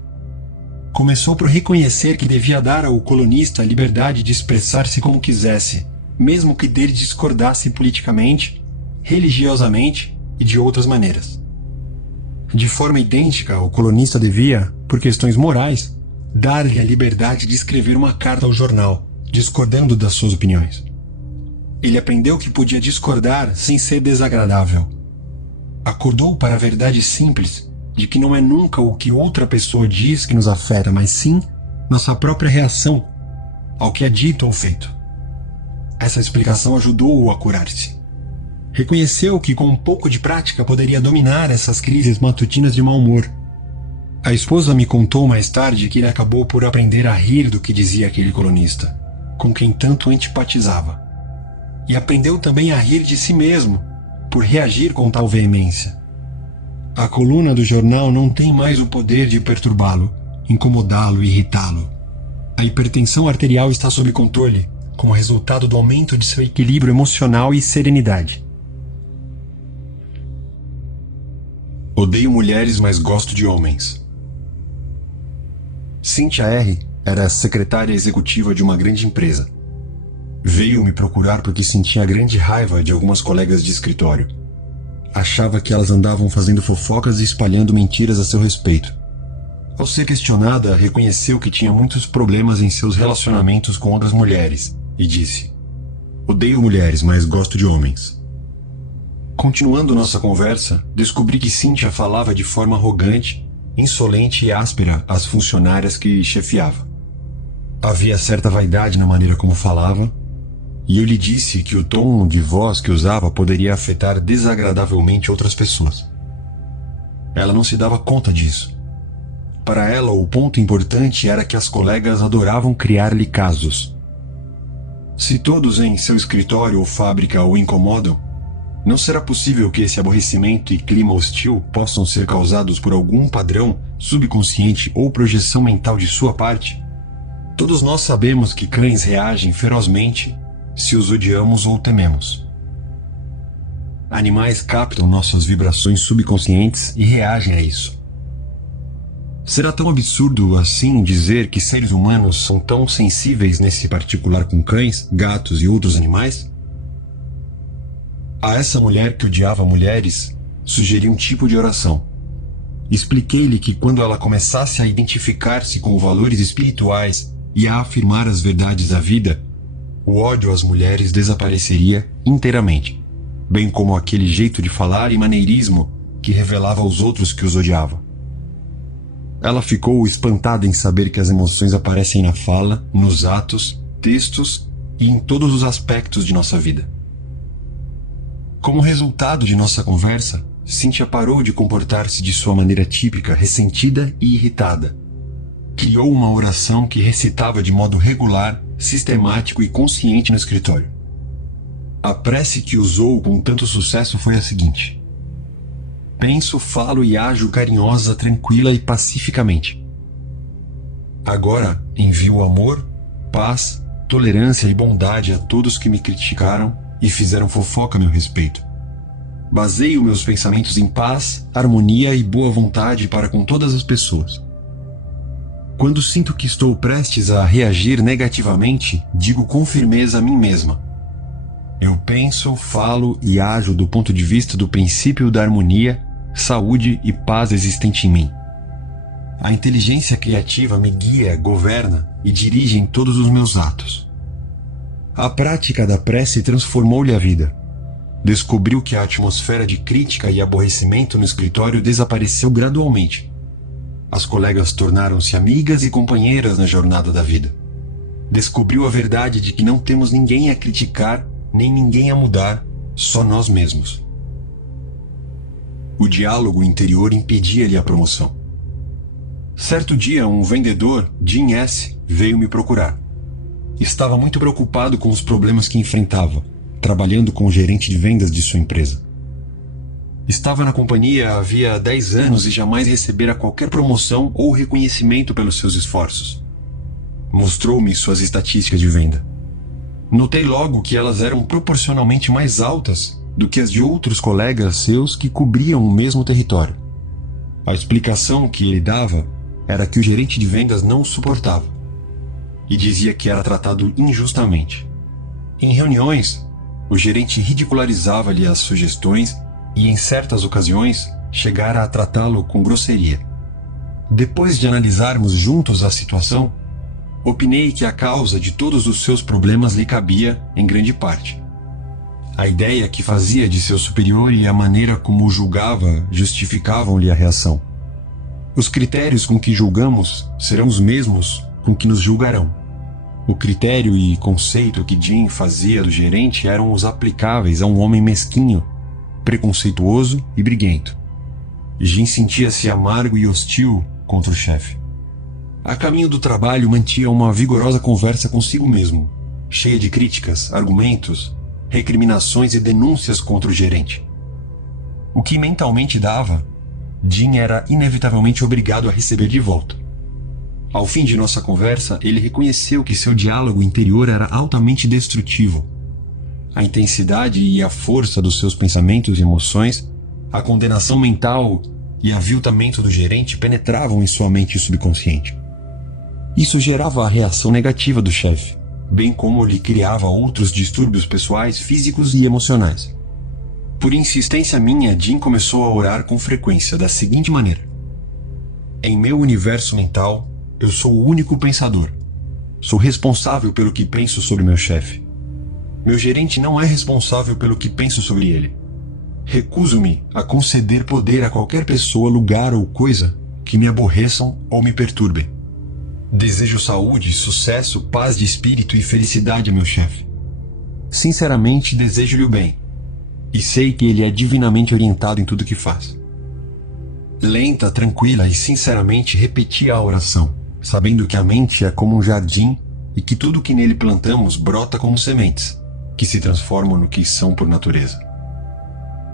Começou por reconhecer que devia dar ao colunista a liberdade de expressar-se como quisesse, mesmo que dele discordasse politicamente, religiosamente e de outras maneiras. De forma idêntica, o colunista devia, por questões morais, dar-lhe a liberdade de escrever uma carta ao jornal, discordando das suas opiniões. Ele aprendeu que podia discordar sem ser desagradável. Acordou para a verdade simples de que não é nunca o que outra pessoa diz que nos afeta, mas sim nossa própria reação ao que é dito ou feito. Essa explicação ajudou-o a curar-se. Reconheceu que com um pouco de prática poderia dominar essas crises matutinas de mau humor. A esposa me contou mais tarde que ele acabou por aprender a rir do que dizia aquele colunista, com quem tanto antipatizava. E aprendeu também a rir de si mesmo, por reagir com tal veemência. A coluna do jornal não tem mais o poder de perturbá-lo, incomodá-lo e irritá-lo. A hipertensão arterial está sob controle, como resultado do aumento de seu equilíbrio emocional e serenidade. Odeio mulheres, mas gosto de homens. Cynthia R. era secretária executiva de uma grande empresa. Veio me procurar porque sentia grande raiva de algumas colegas de escritório. Achava que elas andavam fazendo fofocas e espalhando mentiras a seu respeito. Ao ser questionada, reconheceu que tinha muitos problemas em seus relacionamentos com outras mulheres e disse: "Odeio mulheres, mas gosto de homens." Continuando nossa conversa, descobri que Cynthia falava de forma arrogante, insolente e áspera às funcionárias que chefiava. Havia certa vaidade na maneira como falava, e eu lhe disse que o tom de voz que usava poderia afetar desagradavelmente outras pessoas. Ela não se dava conta disso. Para ela, o ponto importante era que as colegas adoravam criar-lhe casos. Se todos em seu escritório ou fábrica o incomodam, não será possível que esse aborrecimento e clima hostil possam ser causados por algum padrão subconsciente ou projeção mental de sua parte? Todos nós sabemos que cães reagem ferozmente se os odiamos ou tememos. Animais captam nossas vibrações subconscientes e reagem a isso. Será tão absurdo assim dizer que seres humanos são tão sensíveis nesse particular com cães, gatos e outros animais? A essa mulher que odiava mulheres, sugeri um tipo de oração. Expliquei-lhe que quando ela começasse a identificar-se com valores espirituais e a afirmar as verdades da vida, o ódio às mulheres desapareceria inteiramente, bem como aquele jeito de falar e maneirismo que revelava aos outros que os odiava. Ela ficou espantada em saber que as emoções aparecem na fala, nos atos, textos e em todos os aspectos de nossa vida. Como resultado de nossa conversa, Cynthia parou de comportar-se de sua maneira típica, ressentida e irritada. Criou uma oração que recitava de modo regular, sistemático e consciente no escritório. A prece que usou com tanto sucesso foi a seguinte: penso, falo e ajo carinhosa, tranquila e pacificamente. Agora envio amor, paz, tolerância e bondade a todos que me criticaram e fizeram fofoca a meu respeito. Baseio meus pensamentos em paz, harmonia e boa vontade para com todas as pessoas. Quando sinto que estou prestes a reagir negativamente, digo com firmeza a mim mesma: eu penso, falo e ajo do ponto de vista do princípio da harmonia, saúde e paz existente em mim. A inteligência criativa me guia, governa e dirige em todos os meus atos. A prática da prece transformou-lhe a vida. Descobriu que a atmosfera de crítica e aborrecimento no escritório desapareceu gradualmente. As colegas tornaram-se amigas e companheiras na jornada da vida. Descobriu a verdade de que não temos ninguém a criticar, nem ninguém a mudar, só nós mesmos. O diálogo interior impedia-lhe a promoção. Certo dia, um vendedor, Jim S., veio me procurar. Estava muito preocupado com os problemas que enfrentava, trabalhando com o gerente de vendas de sua empresa. Estava na companhia havia 10 anos e jamais recebera qualquer promoção ou reconhecimento pelos seus esforços. Mostrou-me suas estatísticas de venda. Notei logo que elas eram proporcionalmente mais altas do que as de outros colegas seus que cobriam o mesmo território. A explicação que ele dava era que o gerente de vendas não o suportava e dizia que era tratado injustamente. Em reuniões, o gerente ridicularizava-lhe as sugestões e, em certas ocasiões, chegara a tratá-lo com grosseria. Depois de analisarmos juntos a situação, opinei que a causa de todos os seus problemas lhe cabia, em grande parte. A ideia que fazia de seu superior e a maneira como o julgava justificavam-lhe a reação. Os critérios com que julgamos serão os mesmos com que nos julgarão. O critério e conceito que Jim fazia do gerente eram os aplicáveis a um homem mesquinho, preconceituoso e briguento. Jim sentia-se amargo e hostil contra o chefe. A caminho do trabalho mantinha uma vigorosa conversa consigo mesmo, cheia de críticas, argumentos, recriminações e denúncias contra o gerente. O que mentalmente dava, Jim era inevitavelmente obrigado a receber de volta. Ao fim de nossa conversa, ele reconheceu que seu diálogo interior era altamente destrutivo. A intensidade e a força dos seus pensamentos e emoções, a condenação mental e aviltamento do gerente penetravam em sua mente subconsciente. Isso gerava a reação negativa do chefe, bem como lhe criava outros distúrbios pessoais, físicos e emocionais. Por insistência minha, Jim começou a orar com frequência da seguinte maneira: em meu universo mental, eu sou o único pensador. Sou responsável pelo que penso sobre meu chefe. Meu gerente não é responsável pelo que penso sobre ele. Recuso-me a conceder poder a qualquer pessoa, lugar ou coisa que me aborreçam ou me perturbem. Desejo saúde, sucesso, paz de espírito e felicidade a meu chefe. Sinceramente, desejo-lhe o bem, e sei que ele é divinamente orientado em tudo que faz. Lenta, tranquila e sinceramente repetia a oração, sabendo que a mente é como um jardim e que tudo que nele plantamos brota como sementes, que se transformam no que são por natureza.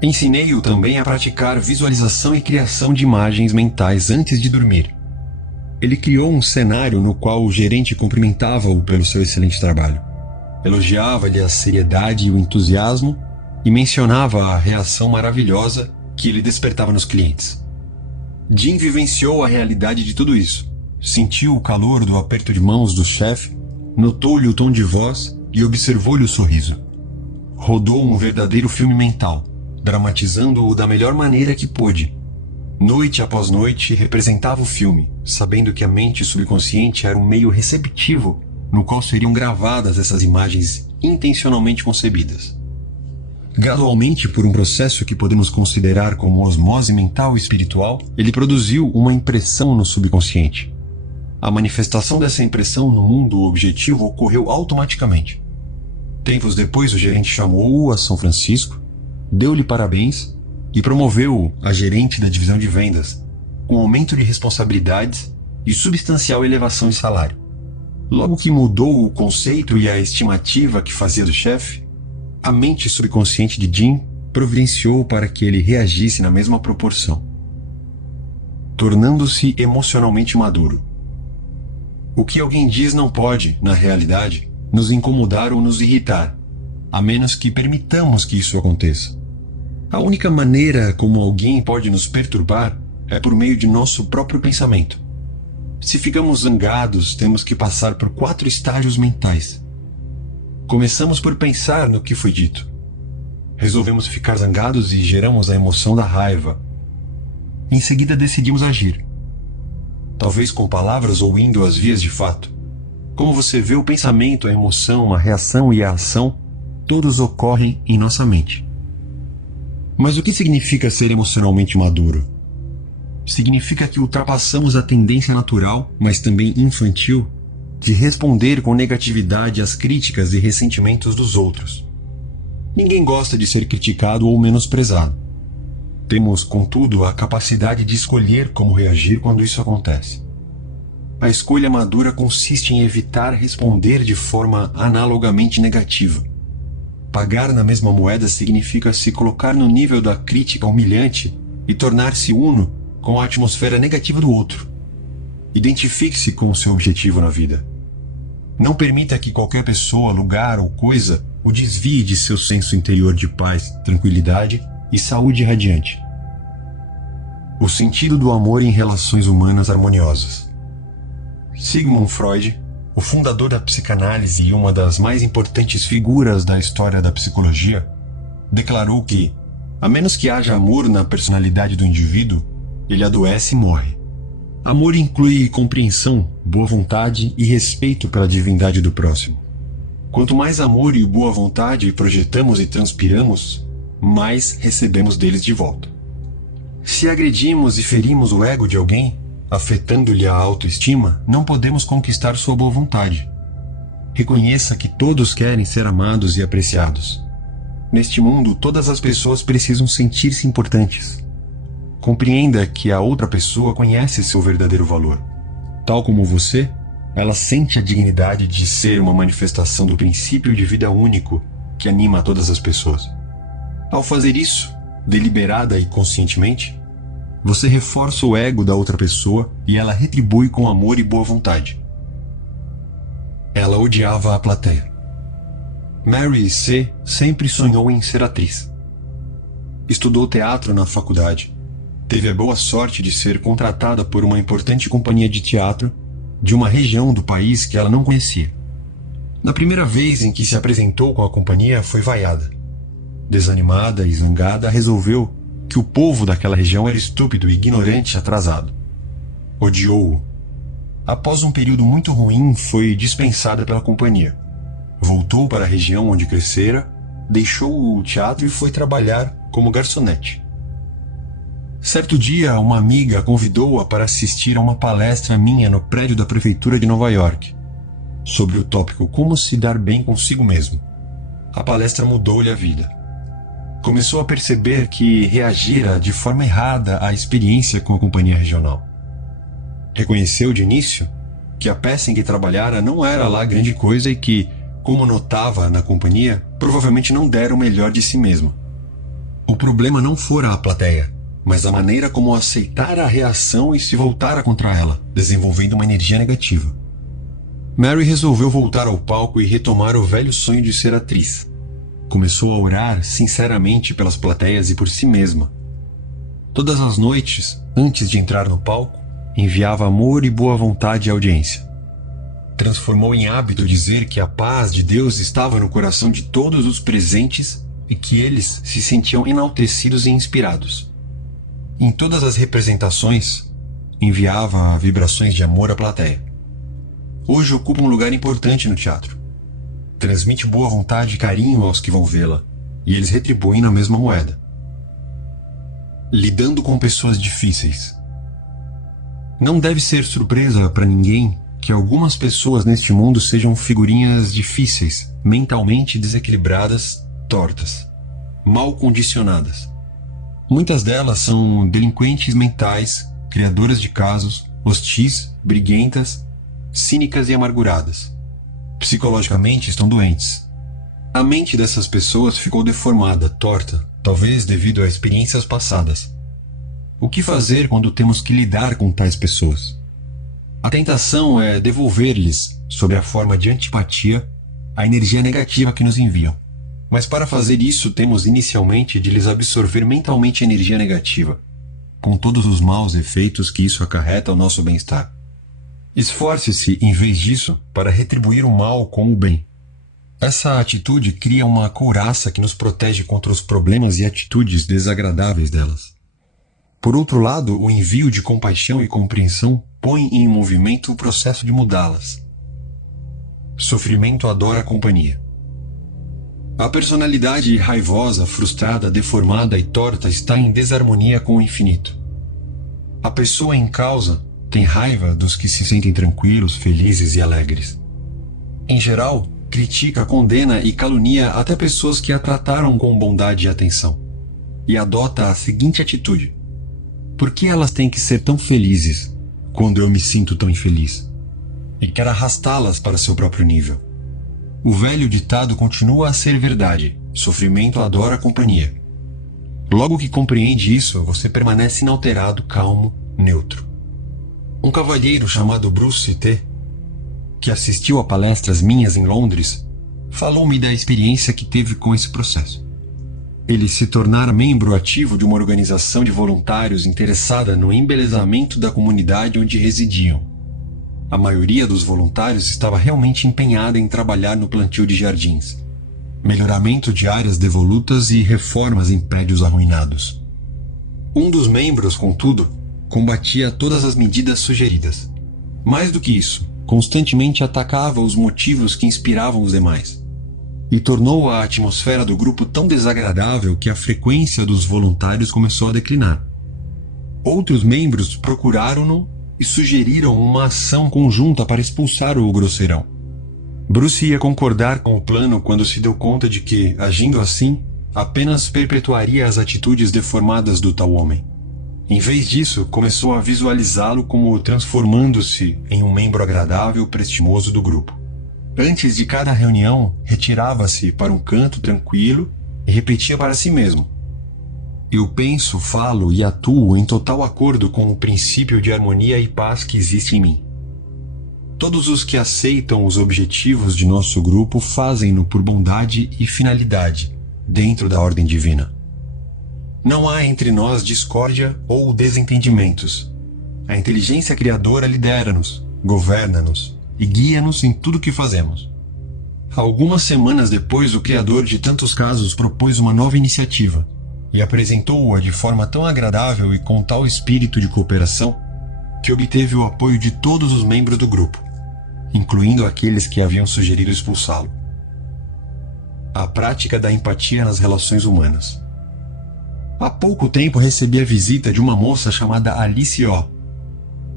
Ensinei-o também a praticar visualização e criação de imagens mentais antes de dormir. Ele criou um cenário no qual o gerente cumprimentava-o pelo seu excelente trabalho. Elogiava-lhe a seriedade e o entusiasmo e mencionava a reação maravilhosa que ele despertava nos clientes. Jim vivenciou a realidade de tudo isso. Sentiu o calor do aperto de mãos do chefe, notou-lhe o tom de voz e observou-lhe o sorriso. Rodou um verdadeiro filme mental, dramatizando-o da melhor maneira que pôde. Noite após noite representava o filme, sabendo que a mente subconsciente era um meio receptivo no qual seriam gravadas essas imagens intencionalmente concebidas. Gradualmente, por um processo que podemos considerar como osmose mental e espiritual, ele produziu uma impressão no subconsciente. A manifestação dessa impressão no mundo objetivo ocorreu automaticamente. Tempos depois, o gerente chamou-o a São Francisco, deu-lhe parabéns e promoveu-o a gerente da divisão de vendas, com aumento de responsabilidades e substancial elevação de salário. Logo que mudou o conceito e a estimativa que fazia do chefe, a mente subconsciente de Jim providenciou para que ele reagisse na mesma proporção, tornando-se emocionalmente maduro. O que alguém diz não pode, na realidade, nos incomodar ou nos irritar, a menos que permitamos que isso aconteça. A única maneira como alguém pode nos perturbar é por meio de nosso próprio pensamento. Se ficamos zangados, temos que passar por 4 estágios mentais. Começamos por pensar no que foi dito. Resolvemos ficar zangados e geramos a emoção da raiva. Em seguida decidimos agir. Talvez com palavras ou indo às vias de fato. Como você vê, o pensamento, a emoção, a reação e a ação, todos ocorrem em nossa mente. Mas o que significa ser emocionalmente maduro? Significa que ultrapassamos a tendência natural, mas também infantil, de responder com negatividade às críticas e ressentimentos dos outros. Ninguém gosta de ser criticado ou menosprezado. Temos, contudo, a capacidade de escolher como reagir quando isso acontece. A escolha madura consiste em evitar responder de forma analogamente negativa. Pagar na mesma moeda significa se colocar no nível da crítica humilhante e tornar-se uno com a atmosfera negativa do outro. Identifique-se com o seu objetivo na vida. Não permita que qualquer pessoa, lugar ou coisa o desvie de seu senso interior de paz, tranquilidade e saúde radiante. O sentido do amor em relações humanas harmoniosas. Sigmund Freud, o fundador da psicanálise e uma das mais importantes figuras da história da psicologia, declarou que, a menos que haja amor na personalidade do indivíduo, ele adoece e morre. Amor inclui compreensão, boa vontade e respeito pela divindade do próximo. Quanto mais amor e boa vontade projetamos e transpiramos, mais recebemos deles de volta. Se agredimos e ferimos o ego de alguém, afetando-lhe a autoestima, não podemos conquistar sua boa vontade. Reconheça que todos querem ser amados e apreciados. Neste mundo, todas as pessoas precisam sentir-se importantes. Compreenda que a outra pessoa conhece seu verdadeiro valor. Tal como você, ela sente a dignidade de ser uma manifestação do princípio de vida único que anima a todas as pessoas. Ao fazer isso, deliberada e conscientemente, você reforça o ego da outra pessoa e ela retribui com amor e boa vontade. Ela odiava a plateia. Mary C. sempre sonhou em ser atriz. Estudou teatro na faculdade. Teve a boa sorte de ser contratada por uma importante companhia de teatro de uma região do país que ela não conhecia. Na primeira vez em que se apresentou com a companhia, foi vaiada. Desanimada e zangada, resolveu que o povo daquela região era estúpido, ignorante e atrasado. Odiou-o. Após um período muito ruim, foi dispensada pela companhia. Voltou para a região onde crescera, deixou o teatro e foi trabalhar como garçonete. Certo dia, uma amiga convidou-a para assistir a uma palestra minha no prédio da prefeitura de Nova York, sobre o tópico Como se dar bem consigo mesmo. A palestra mudou-lhe a vida. Começou a perceber que reagira de forma errada à experiência com a companhia regional. Reconheceu de início que a peça em que trabalhara não era lá grande coisa e que, como notava na companhia, provavelmente não dera o melhor de si mesma. O problema não fora a plateia, mas a maneira como aceitara a reação e se voltara contra ela, desenvolvendo uma energia negativa. Mary resolveu voltar ao palco e retomar o velho sonho de ser atriz. Começou a orar sinceramente pelas plateias e por si mesma. Todas as noites, antes de entrar no palco, enviava amor e boa vontade à audiência. Transformou em hábito dizer que a paz de Deus estava no coração de todos os presentes e que eles se sentiam enaltecidos e inspirados. Em todas as representações, enviava vibrações de amor à plateia. Hoje ocupa um lugar importante no teatro. Transmite boa vontade e carinho aos que vão vê-la, e eles retribuem na mesma moeda. Lidando com pessoas difíceis. Não deve ser surpresa para ninguém que algumas pessoas neste mundo sejam figurinhas difíceis, mentalmente desequilibradas, tortas, mal condicionadas. Muitas delas são delinquentes mentais, criadoras de casos, hostis, briguentas, cínicas e amarguradas. Psicologicamente estão doentes. A mente dessas pessoas ficou deformada, torta, talvez devido a experiências passadas. O que fazer quando temos que lidar com tais pessoas? A tentação é devolver-lhes, sob a forma de antipatia, a energia negativa que nos enviam. Mas para fazer isso, temos inicialmente de lhes absorver mentalmente energia negativa, com todos os maus efeitos que isso acarreta ao nosso bem-estar. Esforce-se, em vez disso, para retribuir o mal com o bem. Essa atitude cria uma couraça que nos protege contra os problemas e atitudes desagradáveis delas. Por outro lado, o envio de compaixão e compreensão põe em movimento o processo de mudá-las. Sofrimento adora a companhia. A personalidade raivosa, frustrada, deformada e torta está em desarmonia com o infinito. A pessoa em causa tem raiva dos que se sentem tranquilos, felizes e alegres. Em geral, critica, condena e calunia até pessoas que a trataram com bondade e atenção. E adota a seguinte atitude: por que elas têm que ser tão felizes quando eu me sinto tão infeliz? E quer arrastá-las para seu próprio nível. O velho ditado continua a ser verdade: sofrimento adora a companhia. Logo que compreende isso, você permanece inalterado, calmo, neutro. Um cavalheiro chamado Bruce T., que assistiu a palestras minhas em Londres, falou-me da experiência que teve com esse processo. Ele se tornara membro ativo de uma organização de voluntários interessada no embelezamento da comunidade onde residiam. A maioria dos voluntários estava realmente empenhada em trabalhar no plantio de jardins, melhoramento de áreas devolutas e reformas em prédios arruinados. Um dos membros, contudo, combatia todas as medidas sugeridas. Mais do que isso, constantemente atacava os motivos que inspiravam os demais, e tornou a atmosfera do grupo tão desagradável que a frequência dos voluntários começou a declinar. Outros membros procuraram-no e sugeriram uma ação conjunta para expulsar o grosseirão. Bruce ia concordar com o plano quando se deu conta de que, agindo assim, apenas perpetuaria as atitudes deformadas do tal homem. Em vez disso, começou a visualizá-lo como transformando-se em um membro agradável e prestimoso do grupo. Antes de cada reunião, retirava-se para um canto tranquilo e repetia para si mesmo: eu penso, falo e atuo em total acordo com o princípio de harmonia e paz que existe em mim. Todos os que aceitam os objetivos de nosso grupo fazem-no por bondade e finalidade, dentro da ordem divina. Não há entre nós discórdia ou desentendimentos. A inteligência criadora lidera-nos, governa-nos e guia-nos em tudo o que fazemos. Algumas semanas depois, o criador de tantos casos propôs uma nova iniciativa e apresentou-a de forma tão agradável e com tal espírito de cooperação que obteve o apoio de todos os membros do grupo, incluindo aqueles que haviam sugerido expulsá-lo. A prática da empatia nas relações humanas. Há pouco tempo recebi a visita de uma moça chamada Alice O.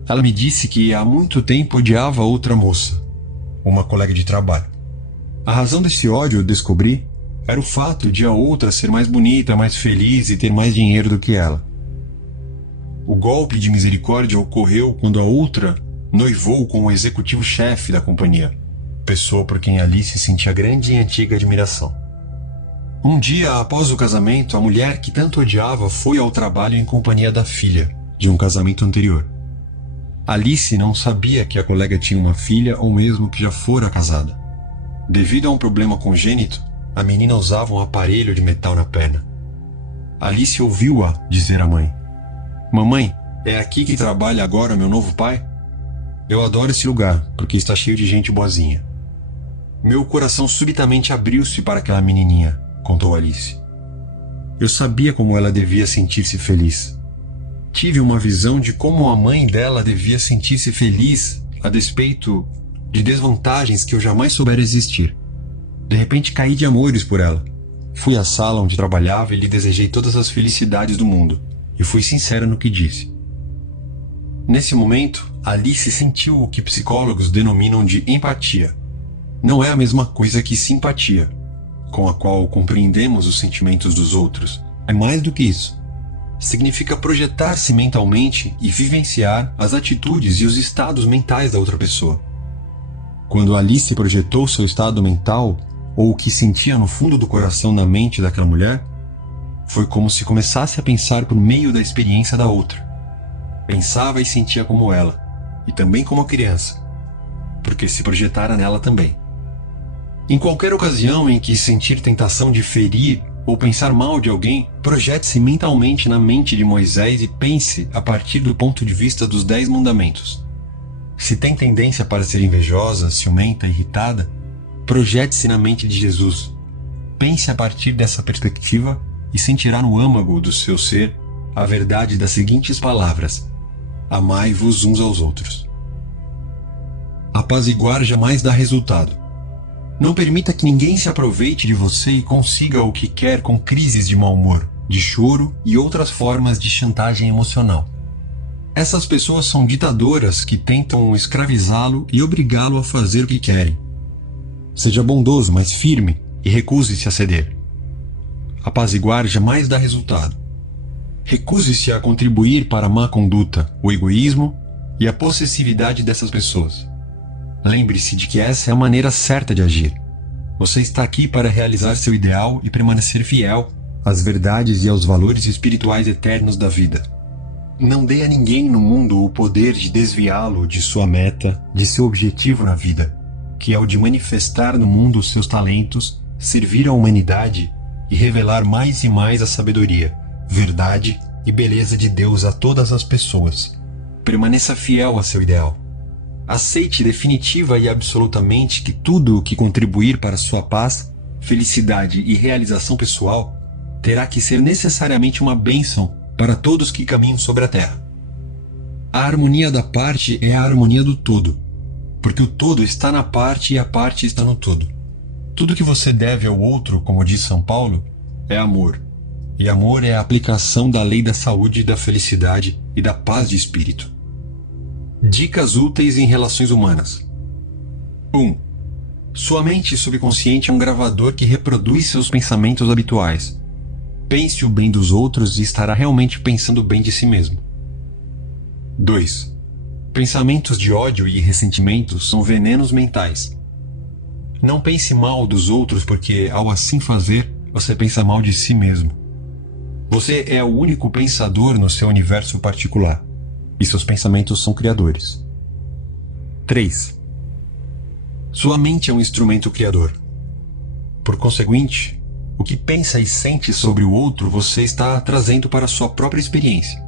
Ela me disse que há muito tempo odiava outra moça, uma colega de trabalho. A razão desse ódio, eu descobri, era o fato de a outra ser mais bonita, mais feliz e ter mais dinheiro do que ela. O golpe de misericórdia ocorreu quando a outra noivou com o executivo-chefe da companhia, pessoa por quem Alice sentia grande e antiga admiração. Um dia após o casamento, a mulher que tanto odiava foi ao trabalho em companhia da filha, de um casamento anterior. Alice não sabia que a colega tinha uma filha ou mesmo que já fora casada. Devido a um problema congênito, a menina usava um aparelho de metal na perna. Alice ouviu-a dizer à mãe: "Mamãe, é aqui que trabalha agora meu novo pai? Eu adoro esse lugar, porque está cheio de gente boazinha." Meu coração subitamente abriu-se para aquela menininha, contou Alice. Eu sabia como ela devia sentir-se feliz. Tive uma visão de como a mãe dela devia sentir-se feliz a despeito de desvantagens que eu jamais soubera existir. De repente caí de amores por ela. Fui à sala onde trabalhava e lhe desejei todas as felicidades do mundo, e fui sincera no que disse. Nesse momento, Alice sentiu o que psicólogos denominam de empatia. Não é a mesma coisa que simpatia, com a qual compreendemos os sentimentos dos outros. É mais do que isso. Significa projetar-se mentalmente e vivenciar as atitudes e os estados mentais da outra pessoa. Quando Alice projetou seu estado mental, ou o que sentia no fundo do coração na mente daquela mulher, foi como se começasse a pensar por meio da experiência da outra. Pensava e sentia como ela, e também como a criança, porque se projetara nela também. Em qualquer ocasião em que sentir tentação de ferir ou pensar mal de alguém, projete-se mentalmente na mente de Moisés e pense a partir do ponto de vista dos 10 mandamentos. Se tem tendência para ser invejosa, ciumenta, irritada, projete-se na mente de Jesus. Pense a partir dessa perspectiva e sentirá no âmago do seu ser a verdade das seguintes palavras: amai-vos uns aos outros. Apaziguar jamais dá resultado. Não permita que ninguém se aproveite de você e consiga o que quer com crises de mau humor, de choro e outras formas de chantagem emocional. Essas pessoas são ditadoras que tentam escravizá-lo e obrigá-lo a fazer o que querem. Seja bondoso, mas firme, e recuse-se a ceder. Apaziguar jamais dá resultado. Recuse-se a contribuir para a má conduta, o egoísmo e a possessividade dessas pessoas. Lembre-se de que essa é a maneira certa de agir. Você está aqui para realizar seu ideal e permanecer fiel às verdades e aos valores espirituais eternos da vida. Não dê a ninguém no mundo o poder de desviá-lo de sua meta, de seu objetivo na vida, que é o de manifestar no mundo os seus talentos, servir a humanidade e revelar mais e mais a sabedoria, verdade e beleza de Deus a todas as pessoas. Permaneça fiel a seu ideal. Aceite definitiva e absolutamente que tudo o que contribuir para sua paz, felicidade e realização pessoal terá que ser necessariamente uma bênção para todos que caminham sobre a terra. A harmonia da parte é a harmonia do todo, porque o todo está na parte e a parte está no todo. Tudo que você deve ao outro, como diz São Paulo, é amor. E amor é a aplicação da lei da saúde, da felicidade e da paz de espírito. Dicas úteis em relações humanas. 1. Sua mente subconsciente é um gravador que reproduz seus pensamentos habituais. Pense o bem dos outros e estará realmente pensando bem de si mesmo. 2. Pensamentos de ódio e ressentimento são venenos mentais. Não pense mal dos outros porque, ao assim fazer, você pensa mal de si mesmo. Você é o único pensador no seu universo particular, e seus pensamentos são criadores. 3. Sua mente é um instrumento criador. Por conseguinte, o que pensa e sente sobre o outro você está trazendo para a sua própria experiência.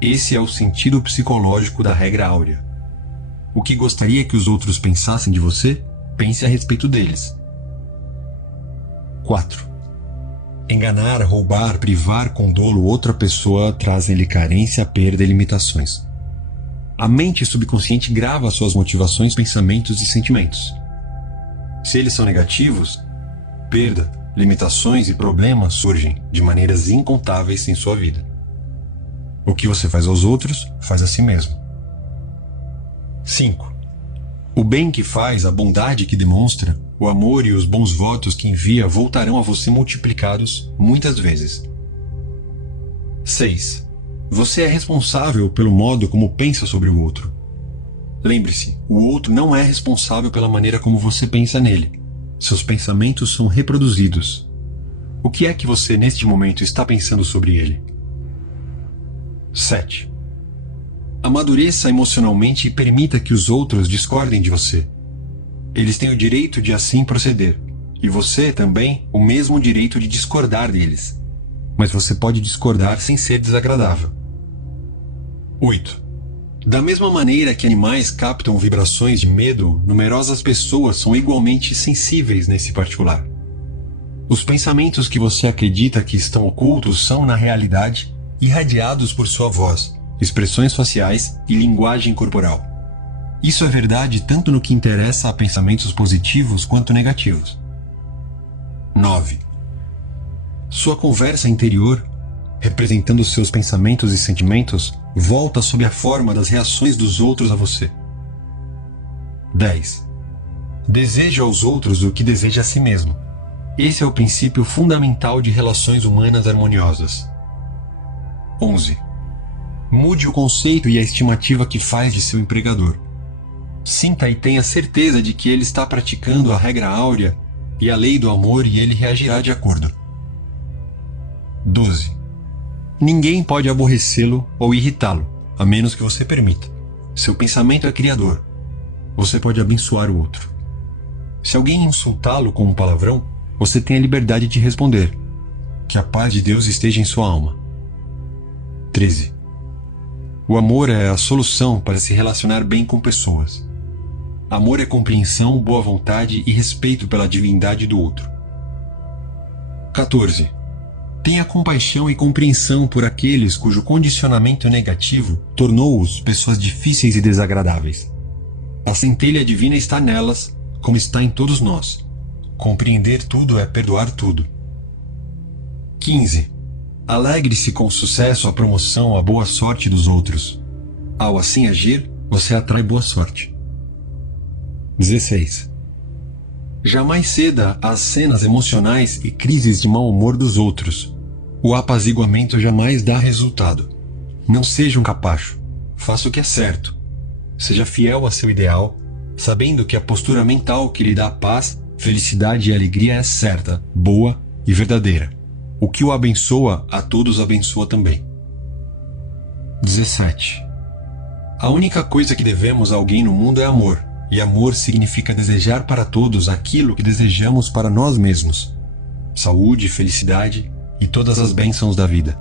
Esse é o sentido psicológico da regra áurea. O que gostaria que os outros pensassem de você, pense a respeito deles. 4. Enganar, roubar, privar com dolo outra pessoa trazem-lhe carência, perda e limitações. A mente subconsciente grava suas motivações, pensamentos e sentimentos. Se eles são negativos, perda, limitações e problemas surgem de maneiras incontáveis em sua vida. O que você faz aos outros, faz a si mesmo. 5. O bem que faz, a bondade que demonstra, o amor e os bons votos que envia voltarão a você multiplicados muitas vezes. 6. Você é responsável pelo modo como pensa sobre o outro. Lembre-se, o outro não é responsável pela maneira como você pensa nele. Seus pensamentos são reproduzidos. O que é que você neste momento está pensando sobre ele? 7. Amadureça emocionalmente e permita que os outros discordem de você. Eles têm o direito de assim proceder, e você também o mesmo direito de discordar deles. Mas você pode discordar sem ser desagradável. 8. Da mesma maneira que animais captam vibrações de medo, numerosas pessoas são igualmente sensíveis nesse particular. Os pensamentos que você acredita que estão ocultos são, na realidade, irradiados por sua voz, expressões faciais e linguagem corporal. Isso é verdade tanto no que interessa a pensamentos positivos quanto negativos. 9. Sua conversa interior, representando seus pensamentos e sentimentos, volta sob a forma das reações dos outros a você. 10. Deseja aos outros o que deseja a si mesmo. Esse é o princípio fundamental de relações humanas harmoniosas. 11. Mude o conceito e a estimativa que faz de seu empregador. Sinta e tenha certeza de que ele está praticando a regra áurea e a lei do amor e ele reagirá de acordo. 12. Ninguém pode aborrecê-lo ou irritá-lo, a menos que você permita. Seu pensamento é criador. Você pode abençoar o outro. Se alguém insultá-lo com um palavrão, você tem a liberdade de responder: que a paz de Deus esteja em sua alma. 13. O amor é a solução para se relacionar bem com pessoas. Amor é compreensão, boa vontade e respeito pela divindade do outro. 14. Tenha compaixão e compreensão por aqueles cujo condicionamento negativo tornou-os pessoas difíceis e desagradáveis. A centelha divina está nelas, como está em todos nós. Compreender tudo é perdoar tudo. 15. Alegre-se com o sucesso, a promoção, a boa sorte dos outros. Ao assim agir, você atrai boa sorte. 16. Jamais ceda às cenas emocionais e crises de mau humor dos outros. O apaziguamento jamais dá resultado. Não seja um capacho. Faça o que é certo. Seja fiel a seu ideal, sabendo que a postura mental que lhe dá paz, felicidade e alegria é certa, boa e verdadeira. O que o abençoa, a todos abençoa também. 17. A única coisa que devemos a alguém no mundo é amor, e amor significa desejar para todos aquilo que desejamos para nós mesmos. saúde, felicidade e todas as bênçãos da vida.